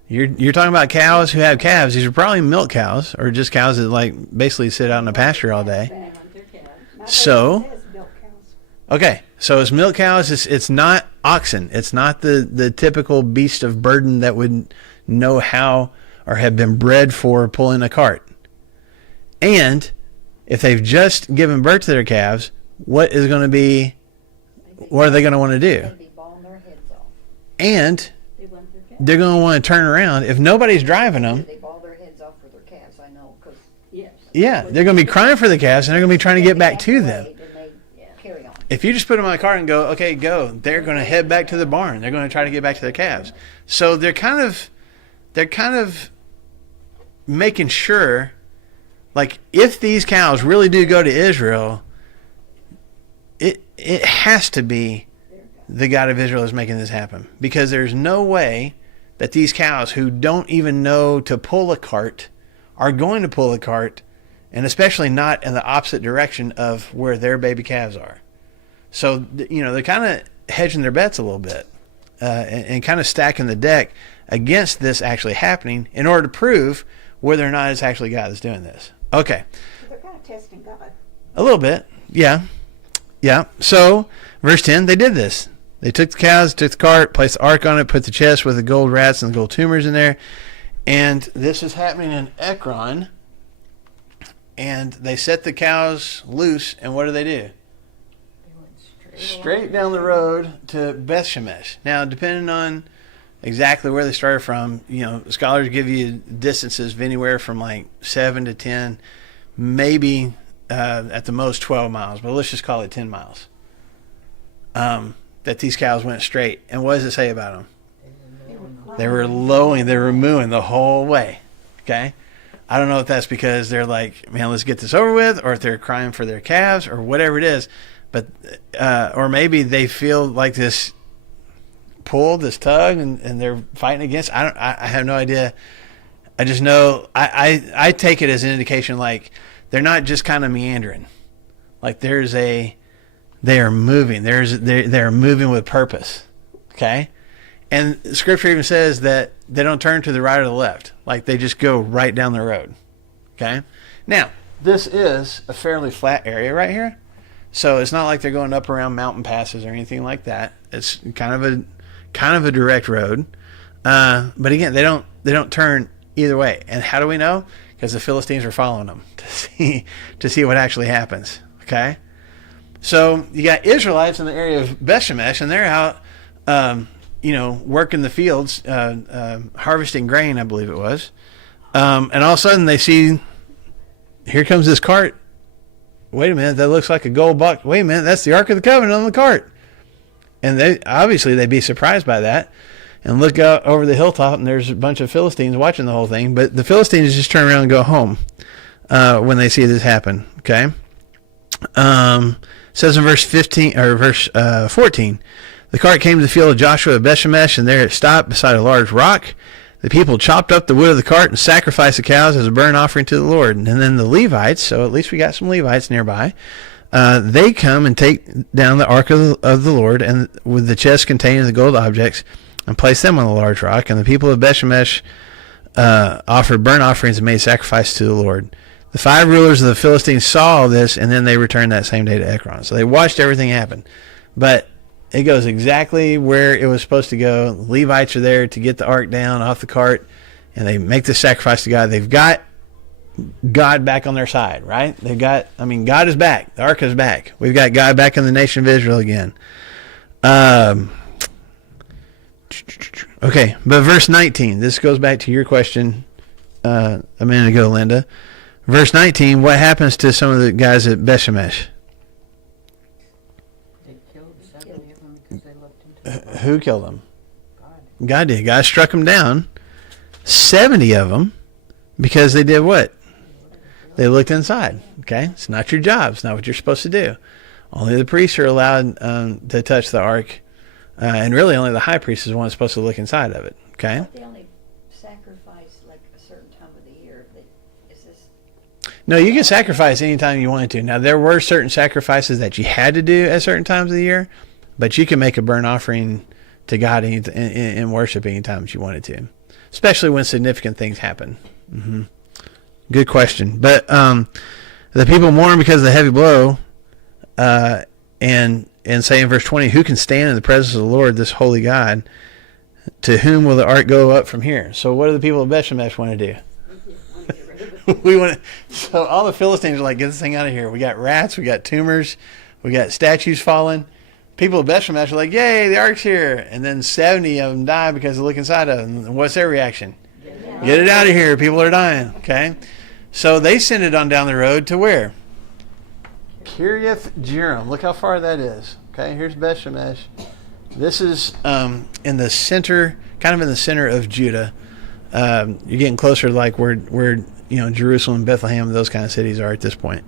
You're talking about cows who have calves. These are probably milk cows, or just cows that like basically sit out in the pasture all day. They want their calves. Not So- that it says milk cows. Okay, so it's milk cows. It's not oxen. It's not the typical beast of burden that would know how or have been bred for pulling a cart. And if they've just given birth to their calves, what are they going to want to do? They'd be bawling their heads off. And They want their calves. they're going to want to turn around. If nobody's driving them, They bawl their heads off for their calves, I know, because. Yes. yeah, they're going to be crying for the calves, and they're going to be trying to get back to them. Then they carry on. If you just put them on the cart and go, okay, go, they're going to head back to the barn. They're going to try to get back to their calves. So they're kind of making sure, like, if these cows really do go to Israel, it has to be the God of Israel is making this happen, because there's no way that these cows who don't even know to pull a cart are going to pull a cart, and especially not in the opposite direction of where their baby calves are. So, they're kind of hedging their bets a little bit and kind of stacking the deck against this actually happening in order to prove whether or not it's actually God that's doing this. Okay. They're kind of testing God. A little bit. Yeah. Yeah. So, verse 10, they did this. They took the cows, took the cart, placed the ark on it, put the chest with the gold rats and the gold tumors in there. And this is happening in Ekron. And they set the cows loose, and what do? They went Straight down the road to Beth Shemesh. Now, depending on exactly where they started from, scholars give you distances of anywhere from like 7 to 10, maybe at the most 12 miles, but let's just call it 10 miles. That these cows went straight. And what does it say about them? They were lowing, they were mooing the whole way. Okay? I don't know if that's because they're like, man, let's get this over with, or if they're crying for their calves, or whatever it is. But, or maybe they feel like this pull, this tug, and they're fighting against. I have no idea. I just know, I take it as an indication like they're not just kind of meandering. Like they are moving. They're moving with purpose. Okay? And Scripture even says that they don't turn to the right or the left. Like they just go right down the road. Okay? Now, this is a fairly flat area right here. So it's not like they're going up around mountain passes or anything like that. It's kind of a direct road. But again, they don't turn either way. And how do we know? Because the Philistines are following them to see what actually happens. Okay, so you got Israelites in the area of Bethshemesh, and they're out, working the fields, harvesting grain, I believe it was. And all of a sudden they see, here comes this cart. Wait a minute, that looks like a gold box. Wait a minute, that's the Ark of the Covenant on the cart. And they'd be surprised by that and look out over the hilltop, and there's a bunch of Philistines watching the whole thing. But the Philistines just turn around and go home when they see this happen. Okay, says in verse 14, the cart came to the field of Joshua at Bethshemesh, and there it stopped beside a large rock. The people chopped up the wood of the cart and sacrificed the cows as a burnt offering to the Lord. And then the Levites, so at least we got some Levites nearby, they come and take down the ark of the Lord and with the chest containing the gold objects and place them on the large rock. And the people of Bethshemesh offered burnt offerings and made sacrifice to the Lord. The 5 rulers of the Philistines saw all this, and then they returned that same day to Ekron. So they watched everything happen. But it goes exactly where it was supposed to go. The Levites are there to get the ark down off the cart, and they make the sacrifice to God. They've got God back on their side, right? God is back. The ark is back. We've got God back in the nation of Israel again. Okay, but verse 19. This goes back to your question a minute ago, Linda. Verse 19, what happens to some of the guys at Bethshemesh? They killed 70 of them because they looked into Who killed them? God. God did. God struck them down. 70 of them because they did what? They looked inside. Okay? It's not your job. It's not what you're supposed to do. Only the priests are allowed to touch the ark. And really only the high priest is the one that's supposed to look inside of it. Okay? They only sacrifice like a certain time of the year. Is this? No, you can sacrifice anytime you wanted to. Now, there were certain sacrifices that you had to do at certain times of the year, but you can make a burnt offering to God in worship anytime that you wanted to, especially when significant things happen. Mm-hmm. Good question. But the people mourn because of the heavy blow, and say in verse 20, who can stand in the presence of the Lord, this holy God? To whom will the ark go up from here? So what do the people of Bethshemesh want to do? So all the Philistines are like, get this thing out of here. We got rats, we got tumors, we got statues falling. People of Bethshemesh are like, yay, the ark's here. And then 70 of them die because they look inside of them. And what's their reaction? Get it out of here. People are dying. Okay. So they send it on down the road to where? Kiriath Jearim. Look how far that is. Okay. Here's Bethshemesh. This is in the center, kind of in the center of Judah. You're getting closer to like where Jerusalem, Bethlehem, those kind of cities are at this point.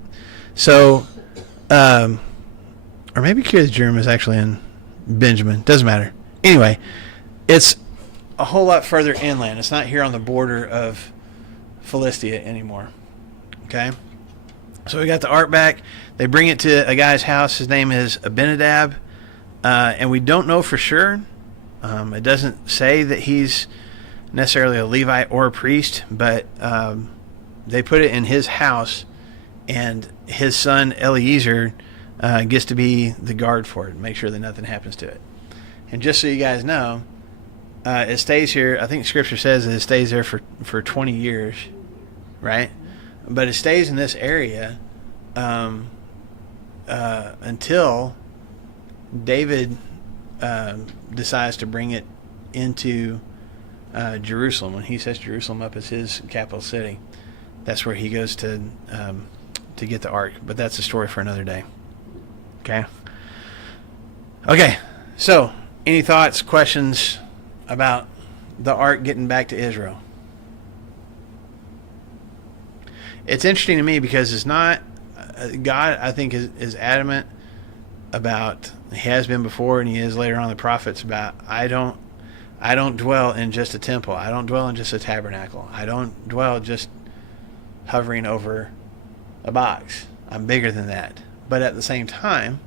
So, or maybe Kiriath Jearim is actually in Benjamin. Doesn't matter. Anyway, it's a whole lot further inland. It's not here on the border of Philistia anymore. Okay? So we got the ark back. They bring it to a guy's house. His name is Abinadab. And we don't know for sure. It doesn't say that he's necessarily a Levite or a priest, but they put it in his house, and his son Eliezer gets to be the guard for it, make sure that nothing happens to it. And just so you guys know, it stays here. I think Scripture says that it stays there for 20 years, right? But it stays in this area until David decides to bring it into Jerusalem. When he sets Jerusalem up as his capital city, that's where he goes to get the ark. But that's a story for another day. Okay. So, any thoughts, questions about the ark getting back to Israel? It's interesting to me because it's not God. I think is adamant about. He has been before, and he is later on the prophets about. I don't dwell in just a temple. I don't dwell in just a tabernacle. I don't dwell just hovering over a box. I'm bigger than that. But at the same time,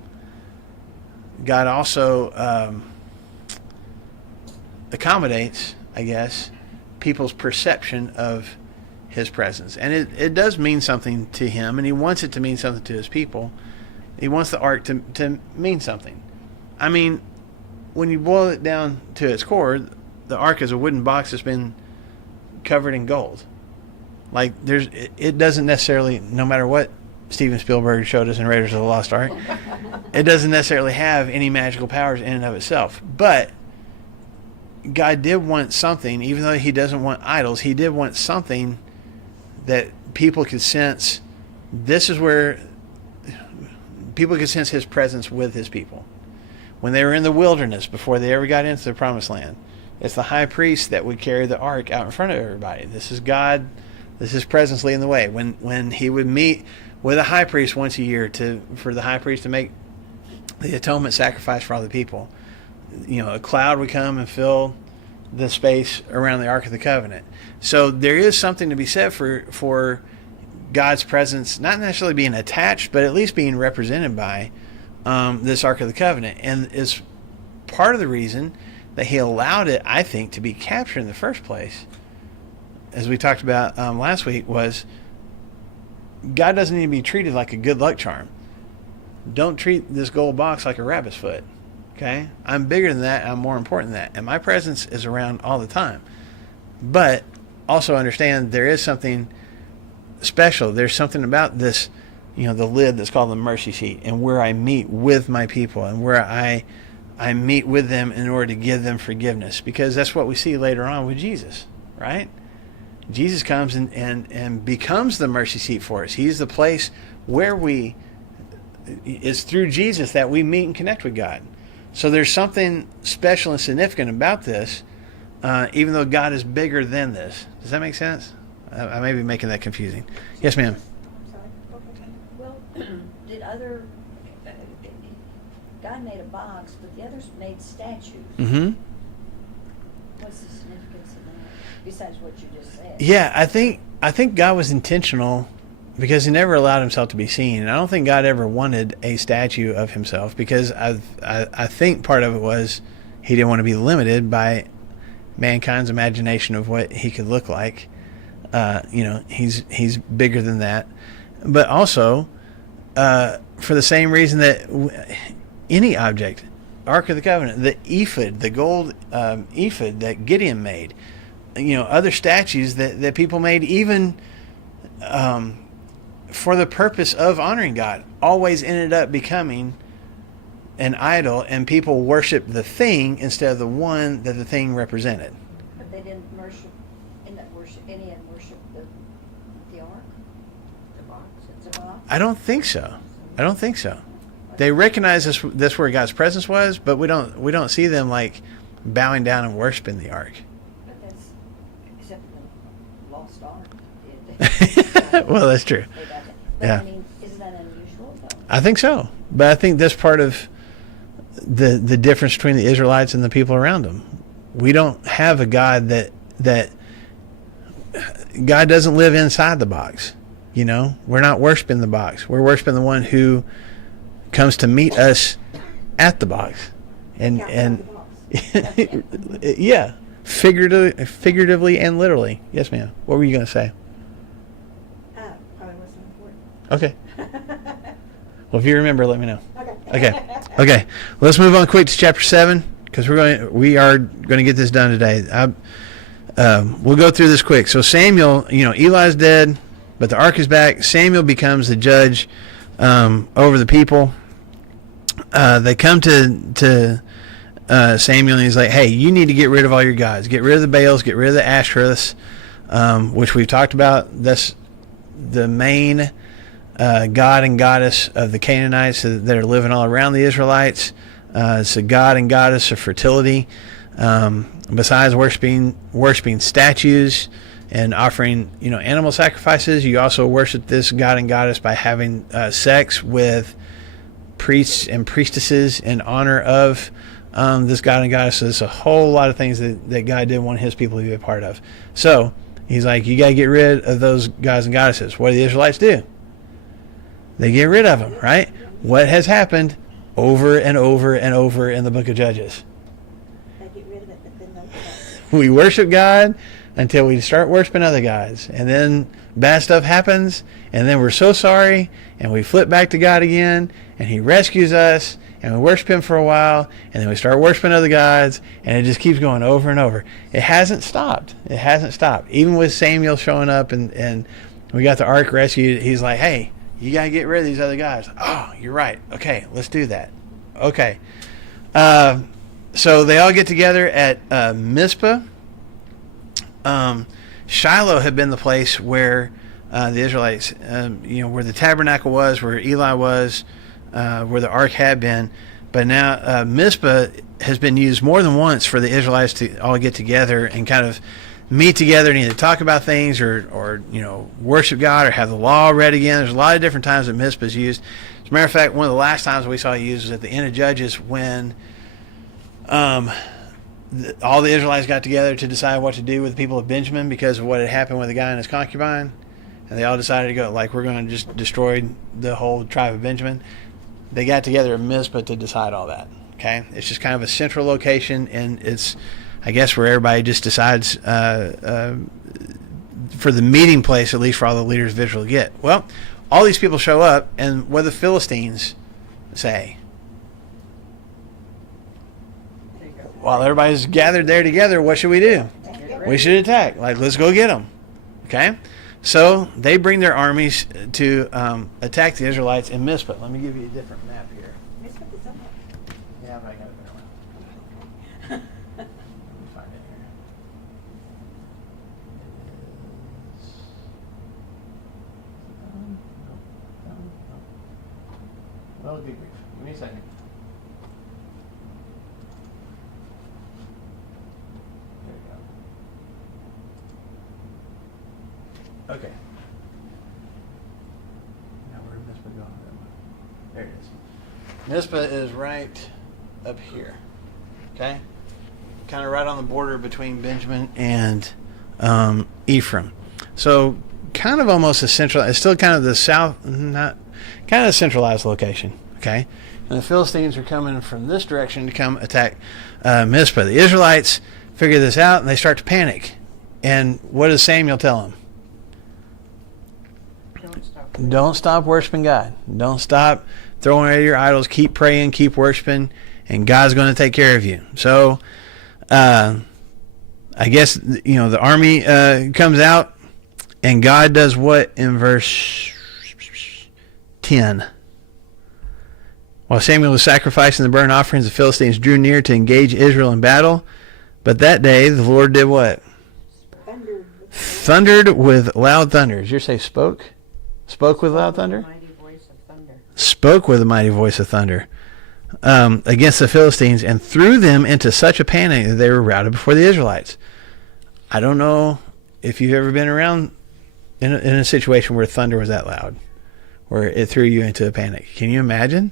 God also accommodates, I guess, people's perception of his presence. And it does mean something to him, and he wants it to mean something to his people. He wants the ark to mean something. I mean, when you boil it down to its core, the ark is a wooden box that's been covered in gold. Like, it doesn't necessarily, no matter what Steven Spielberg showed us in Raiders of the Lost Ark, it doesn't necessarily have any magical powers in and of itself. But God did want something, even though he doesn't want idols, he did want something that people could sense. This is where people could sense his presence with his people. When they were in the wilderness, before they ever got into the promised land, it's the high priest that would carry the ark out in front of everybody. This is God, this is his presence leading the way. When he would meet with a high priest once a year for the high priest to make the atonement sacrifice for all the people, a cloud would come and fill the space around the Ark of the Covenant. So there is something to be said for God's presence not necessarily being attached, but at least being represented by this Ark of the Covenant. And is part of the reason that he allowed it, I think, to be captured in the first place, as we talked about last week, was God doesn't need to be treated like a good luck charm. Don't treat this gold box like a rabbit's foot. Okay? I'm bigger than that. I'm more important than that. And my presence is around all the time. But also understand there is something special. There's something about this, the lid that's called the mercy seat, and where I meet with my people, and where I meet with them in order to give them forgiveness. Because that's what we see later on with Jesus, right? Jesus comes and becomes the mercy seat for us. He's the place where it's through Jesus that we meet and connect with God. So there's something special and significant about this, even though God is bigger than this. Does that make sense? I may be making that confusing. Yes, ma'am. Well, God made a box, but the others made statues. Mm-hmm. What's the significance of that, besides what you just said? Yeah, I think God was intentional because he never allowed himself to be seen. And I don't think God ever wanted a statue of himself, because I think part of it was he didn't want to be limited by mankind's imagination of what he could look like. He's bigger than that. But also, for the same reason that any object, Ark of the Covenant, the ephod, the gold ephod that Gideon made, other statues that people made, even for the purpose of honoring God, always ended up becoming an idol, and people worshiped the thing instead of the one that the thing represented. But they didn't worship the ark? The box. The box? I don't think so. They recognize this where God's presence was, but we don't see them like bowing down and worshiping the ark. But that's, except for the lost ark. Well, that's true. But Yeah. I mean, isn't that unusual though? I think so, but I think that's part of the difference between the Israelites and the people around them. We don't have a God that God doesn't live inside the box. We're not worshiping the box. We're worshiping the one who comes to meet us at the box, and yeah, figuratively and literally. Yes, ma'am. What were you going to say? Probably wasn't important. Okay. Well, if you remember, let me know. Okay. Okay. Let's move on quick to chapter 7, because we are going to get this done today. We'll go through this quick. So Samuel, Eli's dead, but the ark is back. Samuel becomes the judge over the people. They come to Samuel, and he's like, hey, you need to get rid of all your gods. Get rid of the Baals, get rid of the Ashtoreths, which we've talked about. That's the main god and goddess of the Canaanites that are living all around the Israelites. It's a god and goddess of fertility. Besides worshiping statues and offering, animal sacrifices, you also worship this god and goddess by having sex with priests and priestesses in honor of this god and goddess. So there's a whole lot of things that God didn't want his people to be a part of. So he's like, you got to get rid of those gods and goddesses. What do the Israelites do? They get rid of them, right? What has happened over and over and over in the book of Judges? They get rid of it, but then they We worship God, until we start worshiping other gods. And then bad stuff happens, and then we're so sorry, and we flip back to God again, and he rescues us, and we worship him for a while, and then we start worshiping other gods, and it just keeps going over and over. It hasn't stopped. It hasn't stopped. Even with Samuel showing up and we got the ark rescued, he's like, hey, you got to get rid of these other guys. Oh, you're right. Okay, let's do that. Okay. So they all get together at Mizpah. Shiloh had been the place where the Israelites, where the tabernacle was, where Eli was, where the ark had been. But now Mizpah has been used more than once for the Israelites to all get together and kind of meet together and either talk about things or worship God or have the law read again. There's a lot of different times that Mizpah is used. As a matter of fact, one of the last times we saw it used was at the end of Judges when all the Israelites got together to decide what to do with the people of Benjamin because of what had happened with the guy and his concubine. And they all decided to go, we're going to just destroy the whole tribe of Benjamin. They got together at Mizpah to decide all that. Okay? It's just kind of a central location, and it's, I guess, where everybody just decides for the meeting place, at least for all the leaders of Israel to get. Well, all these people show up, and what do the Philistines say? While everybody's gathered there together, what should we do? We should attack. Let's go get them. Okay? So they bring their armies to attack the Israelites in Mizpah. Let me give you a different map here. Yeah, but I got a better one. Let me find it here. No. Well, good grief. Give me a second. Okay. Now where did Mizpah go? There it is. Mizpah is right up here. Okay? Kind of right on the border between Benjamin and Ephraim. So kind of almost a central, it's still kind of the south, not kind of a centralized location. Okay? And the Philistines are coming from this direction to come attack Mizpah. The Israelites figure this out and they start to panic. And what does Samuel tell them? Don't stop worshiping God. Don't stop throwing away your idols. Keep praying, keep worshiping, and God's going to take care of you. So, I guess, the army comes out, and God does what in verse 10? While Samuel was sacrificing the burnt offerings, the Philistines drew near to engage Israel in battle. But that day, the Lord did what? Thundered with loud thunder. Did you say spoke? Spoke with loud thunder? Spoke with a mighty voice of thunder against the Philistines and threw them into such a panic that they were routed before the Israelites. I don't know if you've ever been around in a situation where thunder was that loud, where it threw you into a panic. Can you imagine?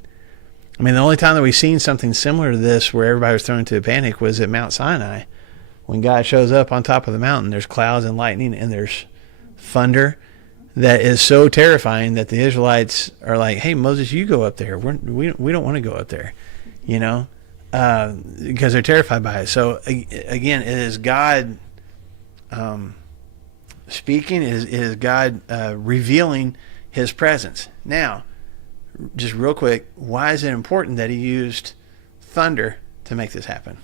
I mean, the only time that we've seen something similar to this where everybody was thrown into a panic was at Mount Sinai. When God shows up on top of the mountain, there's clouds and lightning and there's thunder that is so terrifying that the Israelites are like, hey, Moses, you go up there. We don't want to go up there, because they're terrified by it. So, again, it is God speaking, it is God revealing his presence. Now, just real quick, why is it important that he used thunder to make this happen?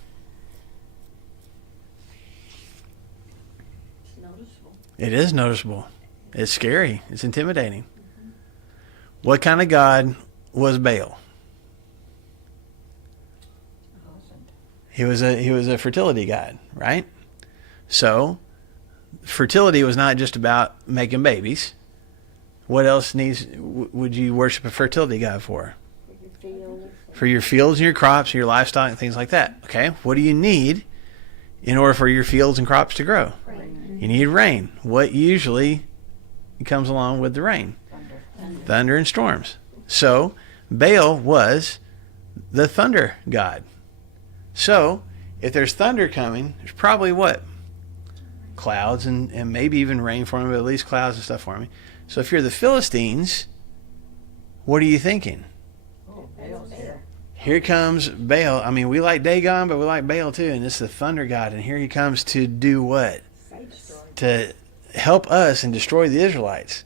It's noticeable. It is noticeable. It's scary. It's intimidating. What kind of God was Baal? He was a fertility god, right? So, fertility was not just about making babies. What else would you worship a fertility god for? For your fields and your crops and your livestock and things like that. Okay, what do you need in order for your fields and crops to grow? Rain. You need rain. What usually comes along with the rain? Thunder and storms. So Baal was the thunder god. So if there's thunder coming, there's probably what? Clouds and maybe even rain for me, but at least clouds and stuff for me. So if you're the Philistines, what are you thinking? Oh, Baal's here. Here comes Baal. I mean, we like Dagon, but we like Baal too, and it's the thunder god. And here he comes to do what? to help us and destroy the Israelites,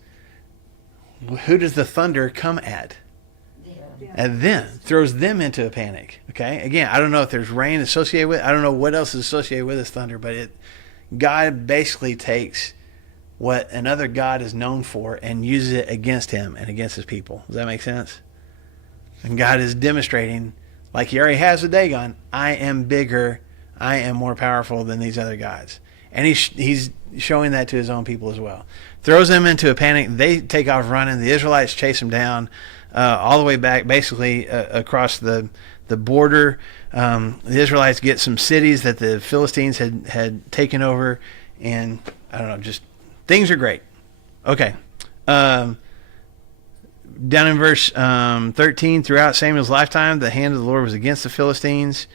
who does the thunder come at? And then throws them into a panic. Okay, again, I don't know if there's rain associated with it. I don't know what else is associated with this thunder, but God basically takes what another God is known for and uses it against him and against his people. Does that make sense? And God is demonstrating, like he already has with Dagon, I am bigger, I am more powerful than these other gods. And he's showing that to his own people as well. Throws them into a panic. They take off running. The Israelites chase them down all the way back, basically across the border. The Israelites get some cities that the Philistines had taken over. And, I don't know, just things are great. Okay. Down in verse 13, throughout Samuel's lifetime, the hand of the Lord was against the Philistines.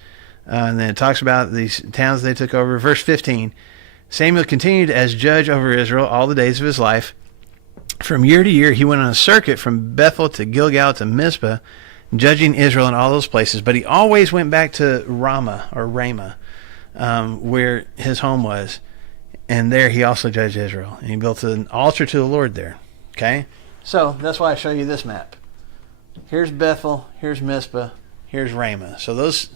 And then it talks about these towns they took over. Verse 15, Samuel continued as judge over Israel all the days of his life. From year to year, he went on a circuit from Bethel to Gilgal to Mizpah, judging Israel in all those places. But he always went back to Ramah, where his home was. And there he also judged Israel. And he built an altar to the Lord there. Okay? So that's why I show you this map. Here's Bethel, here's Mizpah, here's Ramah. So those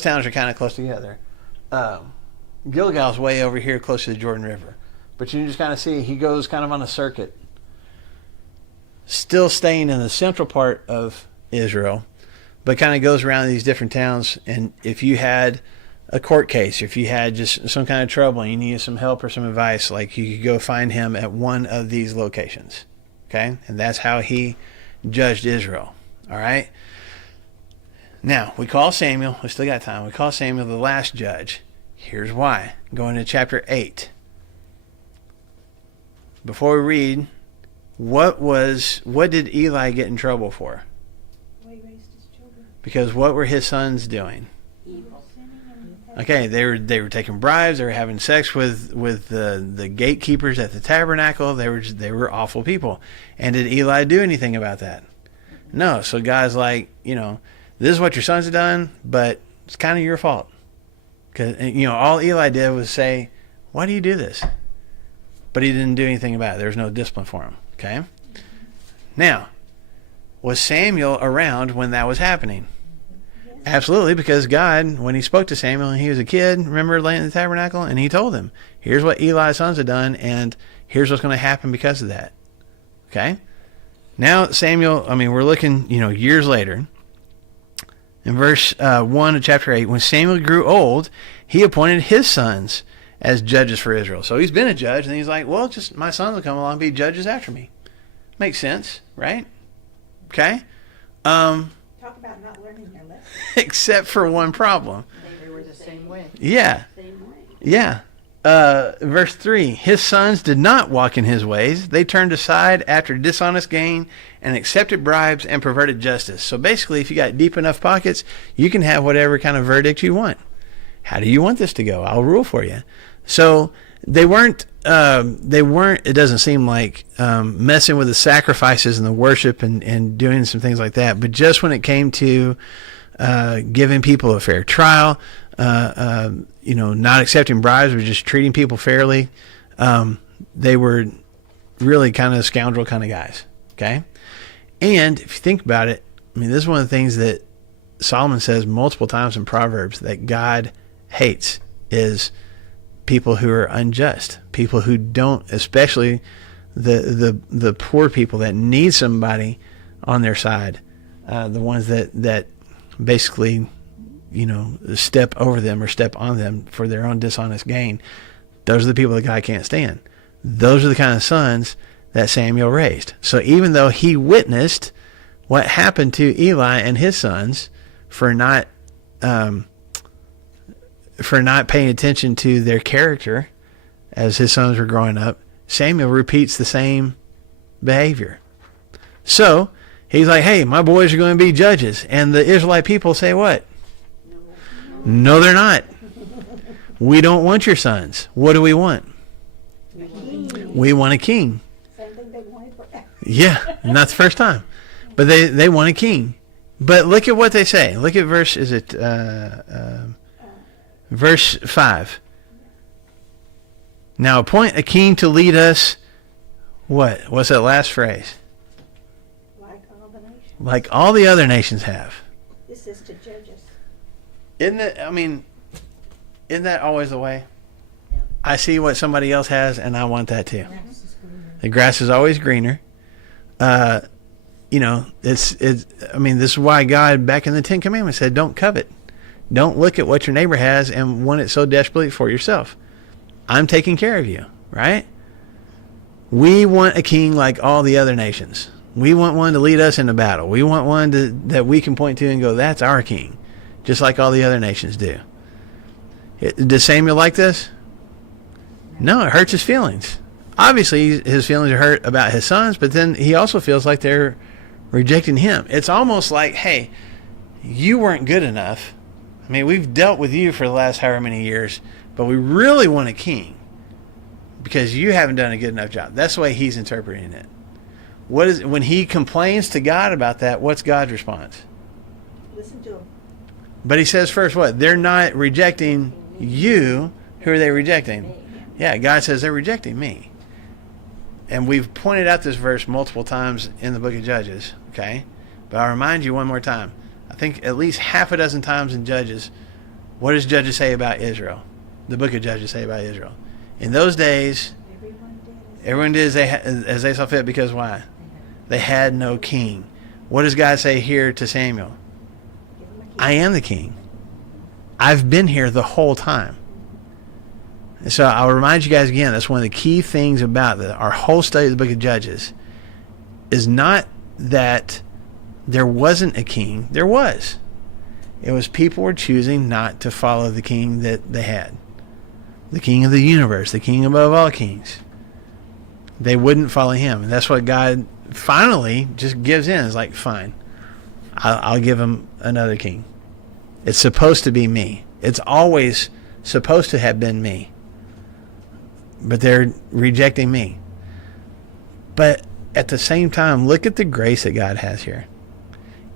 towns are kind of close together. Gilgal's way over here close to the Jordan River. But you can just kind of see he goes kind of on a circuit, still staying in the central part of Israel, but kind of goes around these different towns. And if you had a court case, if you had just some kind of trouble and you needed some help or some advice, like you could go find him at one of these locations. Okay? And that's how he judged Israel. All right? Now, we call Samuel, we still got time, we call Samuel the last judge. Here's why. Going to chapter 8. Before we read, what did Eli get in trouble for? Well, he raised his children. Because what were his sons doing? Evil. Okay, they were taking bribes, they were having sex with the gatekeepers at the tabernacle, they were awful people. And did Eli do anything about that? No. So God's like, this is what your sons have done, but it's kind of your fault. Because, all Eli did was say, why do you do this? But he didn't do anything about it. There was no discipline for him. Okay? Now, was Samuel around when that was happening? Yes. Absolutely, because God, when he spoke to Samuel and he was a kid, remember laying in the tabernacle? And he told him, here's what Eli's sons have done, and here's what's going to happen because of that. Okay? Now, Samuel, we're looking, years later. In verse 1 of chapter 8, when Samuel grew old, he appointed his sons as judges for Israel. So he's been a judge, and he's like, well, just my sons will come along and be judges after me. Makes sense, right? Okay? Talk about not learning your lesson. Except for one problem. They were the same way. Yeah. Same way. Yeah. Verse 3, his sons did not walk in his ways. They turned aside after dishonest gain and accepted bribes and perverted justice. So basically, if you got deep enough pockets, you can have whatever kind of verdict you want. How do you want this to go? I'll rule for you. So they weren't, it doesn't seem like, messing with the sacrifices and the worship and doing some things like that. But just when it came to giving people a fair trial, not accepting bribes, but just treating people fairly, they were really kind of scoundrel kind of guys. Okay? And if you think about it, this is one of the things that Solomon says multiple times in Proverbs that God hates is people who are unjust, people who don't, especially the poor people that need somebody on their side, the ones that basically, step over them or step on them for their own dishonest gain. Those are the people that God can't stand. Those are the kind of sons that Samuel raised. So even though he witnessed what happened to Eli and his sons for not paying attention to their character as his sons were growing up, Samuel repeats the same behavior. So he's like, hey, my boys are going to be judges. And the Israelite people say what? No, they're not. We don't want your sons. What do we want? We want a king. Same thing they wanted forever. Yeah, not the first time. But they want a king. But look at what they say. Look at verse 5. Now appoint a king to lead us. What? What's that last phrase? Like all the nations. Like all the other nations have. This is to judge us. Isn't that always the way? I see what somebody else has, and I want that too. The grass is always greener. This is why God back in the Ten Commandments said, don't covet. Don't look at what your neighbor has and want it so desperately for yourself. I'm taking care of you, right? We want a king like all the other nations. We want one to lead us into battle. We want one that we can point to and go, that's our king, just like all the other nations do. Does Samuel like this? No, it hurts his feelings. Obviously, his feelings are hurt about his sons, but then he also feels like they're rejecting him. It's almost like, hey, you weren't good enough. I mean, we've dealt with you for the last however many years, but we really want a king because you haven't done a good enough job. That's the way he's interpreting it. When he complains to God about that, what's God's response? Listen to him. But he says first what? They're not rejecting you. Who are they rejecting? Yeah, God says they're rejecting me. And we've pointed out this verse multiple times in the book of Judges, okay? But I'll remind you one more time. I think at least half a dozen times in Judges, what does Judges say about Israel? The book of Judges say about Israel. In those days, everyone did as they saw fit, because why? They had no king. What does God say here to Samuel? I am the king. I've been here the whole time. So I'll remind you guys again, that's one of the key things about our whole study of the book of Judges is not that there wasn't a king. There was. It was people were choosing not to follow the king that they had. The king of the universe, the king above all kings. They wouldn't follow him. And that's what God finally just gives in. It's like, fine, I'll give him another king. It's supposed to be me. It's always supposed to have been me. But they're rejecting me. But at the same time, look at the grace that God has here.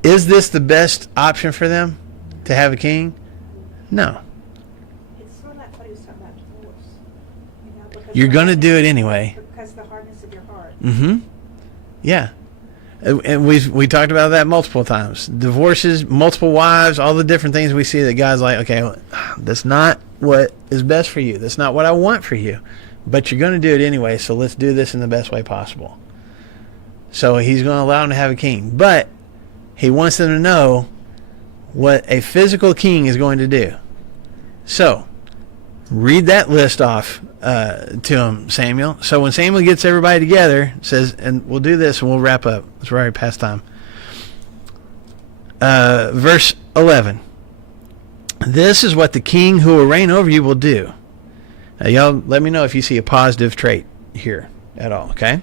Is this the best option for them to have a king? No. It's sort of like what he was talking about divorce. Because You're going to do it anyway. Because of the hardness of your heart. Mm-hmm. Yeah. And we talked about that multiple times. Divorces, multiple wives, all the different things we see that God's like, okay, well, that's not what is best for you. That's not what I want for you. But you're going to do it anyway, so let's do this in the best way possible. So he's going to allow them to have a king. But he wants them to know what a physical king is going to do. So read that list off to him, Samuel. So when Samuel gets everybody together, says, and we'll do this and we'll wrap up. It's already past time. Verse 11. This is what the king who will reign over you will do. Now, y'all let me know if you see a positive trait here at all, okay?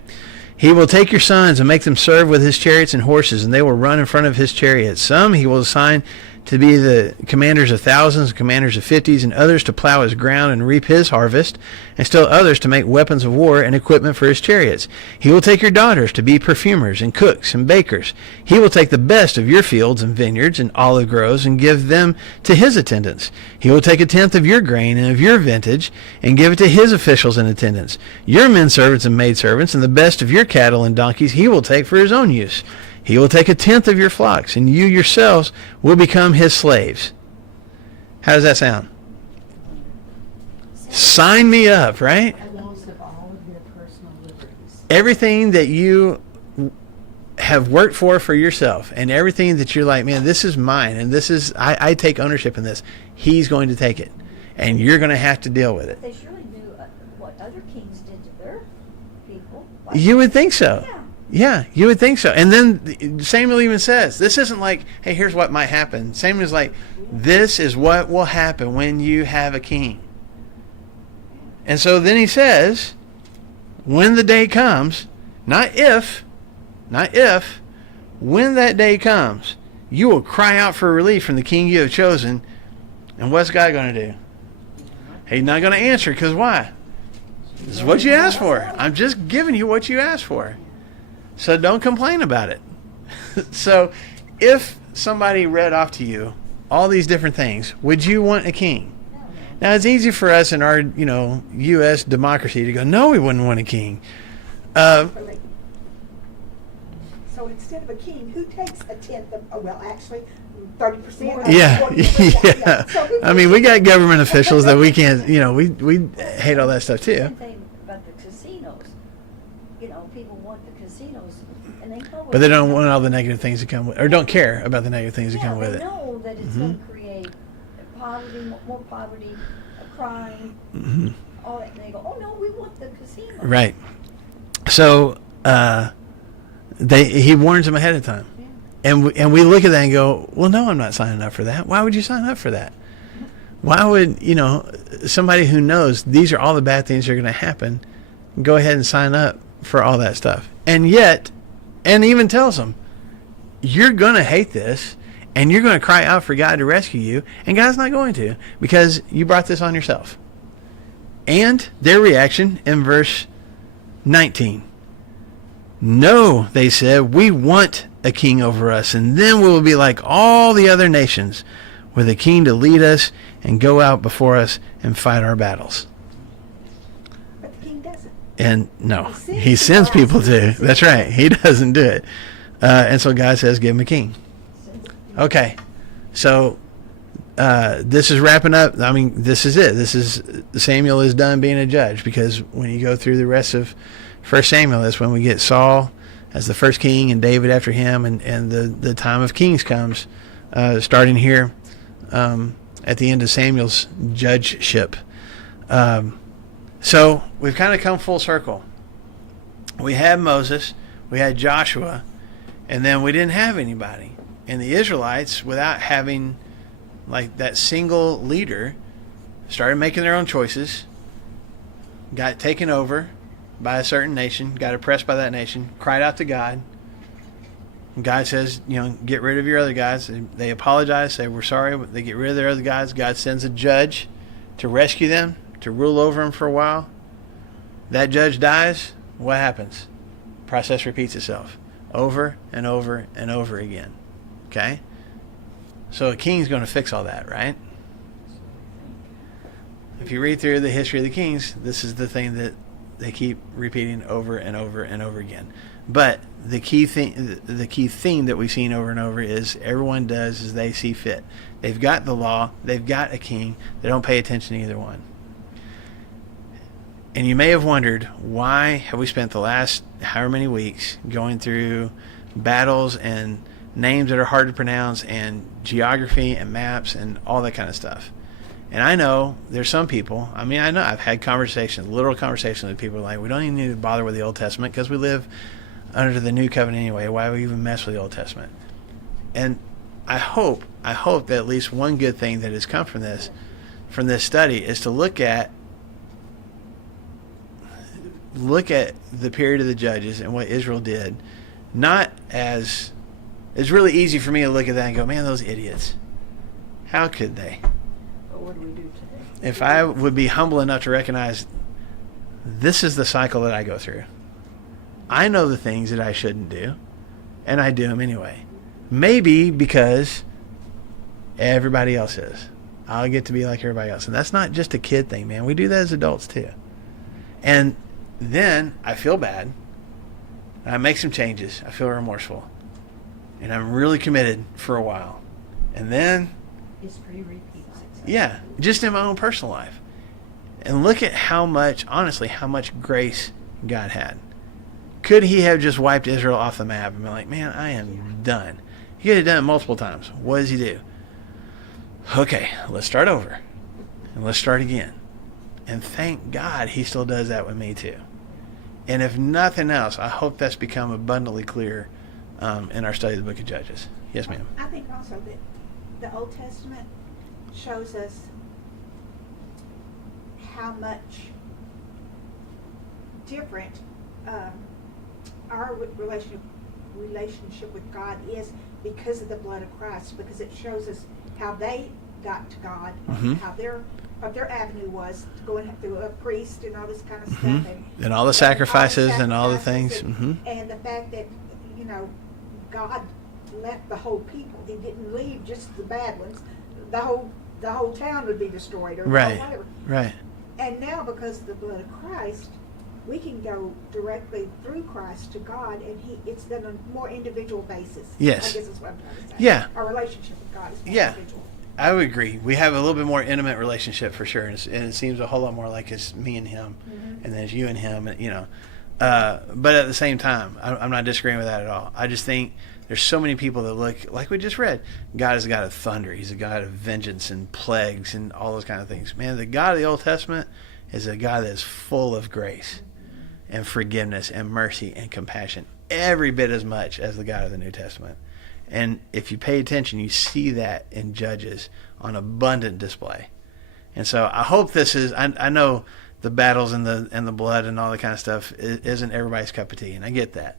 He will take your sons and make them serve with his chariots and horses, and they will run in front of his chariots. Some he will assign to be the commanders of thousands, commanders of 50s, and others to plow his ground and reap his harvest, and still others to make weapons of war and equipment for his chariots. He will take your daughters to be perfumers and cooks and bakers. He will take the best of your fields and vineyards and olive groves and give them to his attendants. He will take 1/10 of your grain and of your vintage and give it to his officials and attendants. Your men servants and maidservants and the best of your cattle and donkeys he will take for his own use. He will take 1/10 of your flocks, and you yourselves will become his slaves. How does that sound? Sign me up, right? A loss of all of their personal liberties. Everything that you have worked for yourself, and everything that you're like, man, this is mine, and this is, I take ownership in this. He's going to take it, and you're going to have to deal with it. They surely knew what other kings did to their people. You would think so. Yeah. Yeah, you would think so. And then Samuel even says, this isn't like, hey, here's what might happen. Samuel's like, this is what will happen when you have a king. And so then he says, when the day comes, not if, when that day comes, you will cry out for relief from the king you have chosen. And what's God going to do? He's not going to answer, because why? This is what you asked for. I'm just giving you what you asked for. So don't complain about it. So if somebody read off to you all these different things, would you want a king? Now, it's easy for us in our, U.S. democracy to go, no, we wouldn't want a king. So instead of a king, who takes a tenth of, 30%? Yeah, yeah. So who I mean, we got government officials that we can't, we hate all that stuff too. Same thing about the casinos. People want the casinos, and they know. But they don't want all the negative things that come with, or don't care about the negative things that come with they it. know that it's going to create poverty, more poverty, crime, all that. And they go, oh no, we want the casino. Right. So he warns them ahead of time. And we look at that and go, well, no, I'm not signing up for that. Why would you sign up for that? Why would, somebody who knows these are all the bad things that are going to happen, go ahead and sign up for all that stuff? And yet, and even tells them, you're going to hate this, and you're going to cry out for God to rescue you, and God's not going to, because you brought this on yourself. And their reaction in verse 19. No, they said, we want a king over us, and then we will be like all the other nations, with a king to lead us and go out before us and fight our battles. But the king doesn't. And no, he sends people to. That's right. He doesn't do it. And so God says, give him a king. Okay. So this is wrapping up. I mean, this is it. Samuel is done being a judge, because when you go through the rest of 1 Samuel, that's when we get Saul as the first king and David after him, and the time of kings comes, starting here at the end of Samuel's judgeship. So we've kind of come full circle. We had Moses, we had Joshua, and then we didn't have anybody. And the Israelites, without having like that single leader, started making their own choices, got taken over by a certain nation, got oppressed by that nation, cried out to God. And God says, get rid of your other guys. They apologize, say, we're sorry. They get rid of their other guys. God sends a judge to rescue them, to rule over them for a while. That judge dies. What happens? Process repeats itself over and over and over again. Okay? So a king's going to fix all that, right? If you read through the history of the kings, this is the thing that they keep repeating over and over and over again. But the key theme that we've seen over and over is everyone does as they see fit. They've got the law. They've got a king. They don't pay attention to either one. And you may have wondered, why have we spent the last however many weeks going through battles and names that are hard to pronounce and geography and maps and all that kind of stuff? And I know there's some people, I know I've had conversations, literal conversations with people like, we don't even need to bother with the Old Testament because we live under the New Covenant anyway. Why would we even mess with the Old Testament? And I hope that at least one good thing that has come from this study is to look at the period of the judges and what Israel did, not as, it's really easy for me to look at that and go, man, those idiots. How could they? But what do we do today? If I would be humble enough to recognize this is the cycle that I go through. I know the things that I shouldn't do, and I do them anyway. Maybe because everybody else is. I'll get to be like everybody else. And that's not just a kid thing, man. We do that as adults too. And then I feel bad. And I make some changes. I feel remorseful. And I'm really committed for a while. And then History repeats itself. yeah, just in my own personal life. And look at how much grace God had. Could he have just wiped Israel off the map and been like, man, I am done? He could have done it multiple times. What does he do? Okay, let's start over. And let's start again. And thank God he still does that with me too. And if nothing else, I hope that's become abundantly clear in our study of the book of Judges. Yes, ma'am. I think also that the Old Testament shows us how much different our relationship with God is because of the blood of Christ, because it shows us how they got to God, how what their avenue was, going through a priest and all this kind of stuff, and all the sacrifices and all the things, and the fact that God left the whole people. He didn't leave just the bad ones. The whole the whole town would be destroyed or Right. whatever. Right. And now, because of the blood of Christ, we can go directly through Christ to God, and it's done on a more individual basis. Yes. I guess is what I'm trying to say. Yeah. Our relationship with God is more Yeah. individual. I would agree. We have a little bit more intimate relationship for sure, and it seems a whole lot more like it's me and him, and then it's you and him, and, you know. But at the same time, I'm not disagreeing with that at all. I just think there's so many people that look, like we just read, God is a God of thunder. He's a God of vengeance and plagues and all those kind of things. Man, the God of the Old Testament is a God that is full of grace and forgiveness and mercy and compassion, every bit as much as the God of the New Testament. And if you pay attention, you see that in Judges on abundant display. And so I hope this is, I know the battles and the blood and all that kind of stuff isn't everybody's cup of tea, and I get that.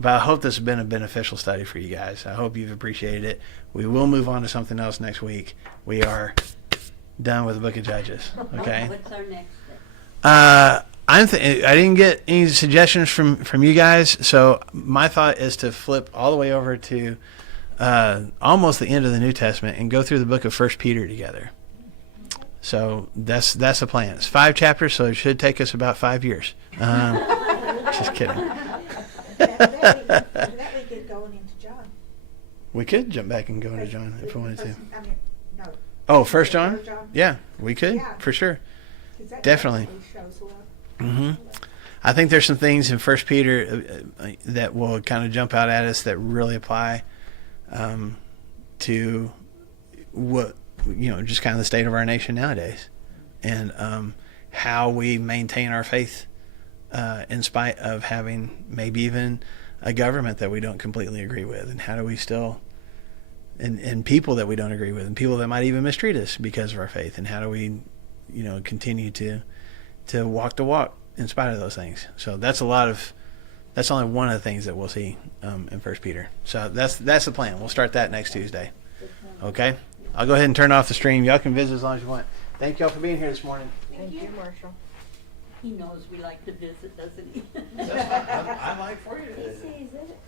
But I hope this has been a beneficial study for you guys. I hope you've appreciated it. We will move on to something else next week. We are done with the book of Judges. Okay? What's our next step? I didn't get any suggestions from you guys, so my thought is to flip all the way over to almost the end of the New Testament and go through the book of 1 Peter together. So that's the plan. It's 5 chapters, so it should take us about 5 years. Just kidding. That we could go into John. We could jump back and go into John if we wanted to. I mean, no. Oh, 1 John? 1 John? Yeah, we could, Yeah. for sure. 'Cause that Definitely. shows love. hmm I think there's some things in 1 Peter that will kind of jump out at us that really apply to what, just kind of the state of our nation nowadays, and how we maintain our faith in spite of having maybe even a government that we don't completely agree with, and how do we still, and people that we don't agree with, and people that might even mistreat us because of our faith, and how do we, continue to walk the walk in spite of those things. So that's only one of the things that we'll see in 1 Peter. So that's the plan. We'll start that next Tuesday. Okay? I'll go ahead and turn off the stream. Y'all can visit as long as you want. Thank y'all for being here this morning. Thank you, Marshall. He knows we like to visit, doesn't he? I like for you to He visit. sees it.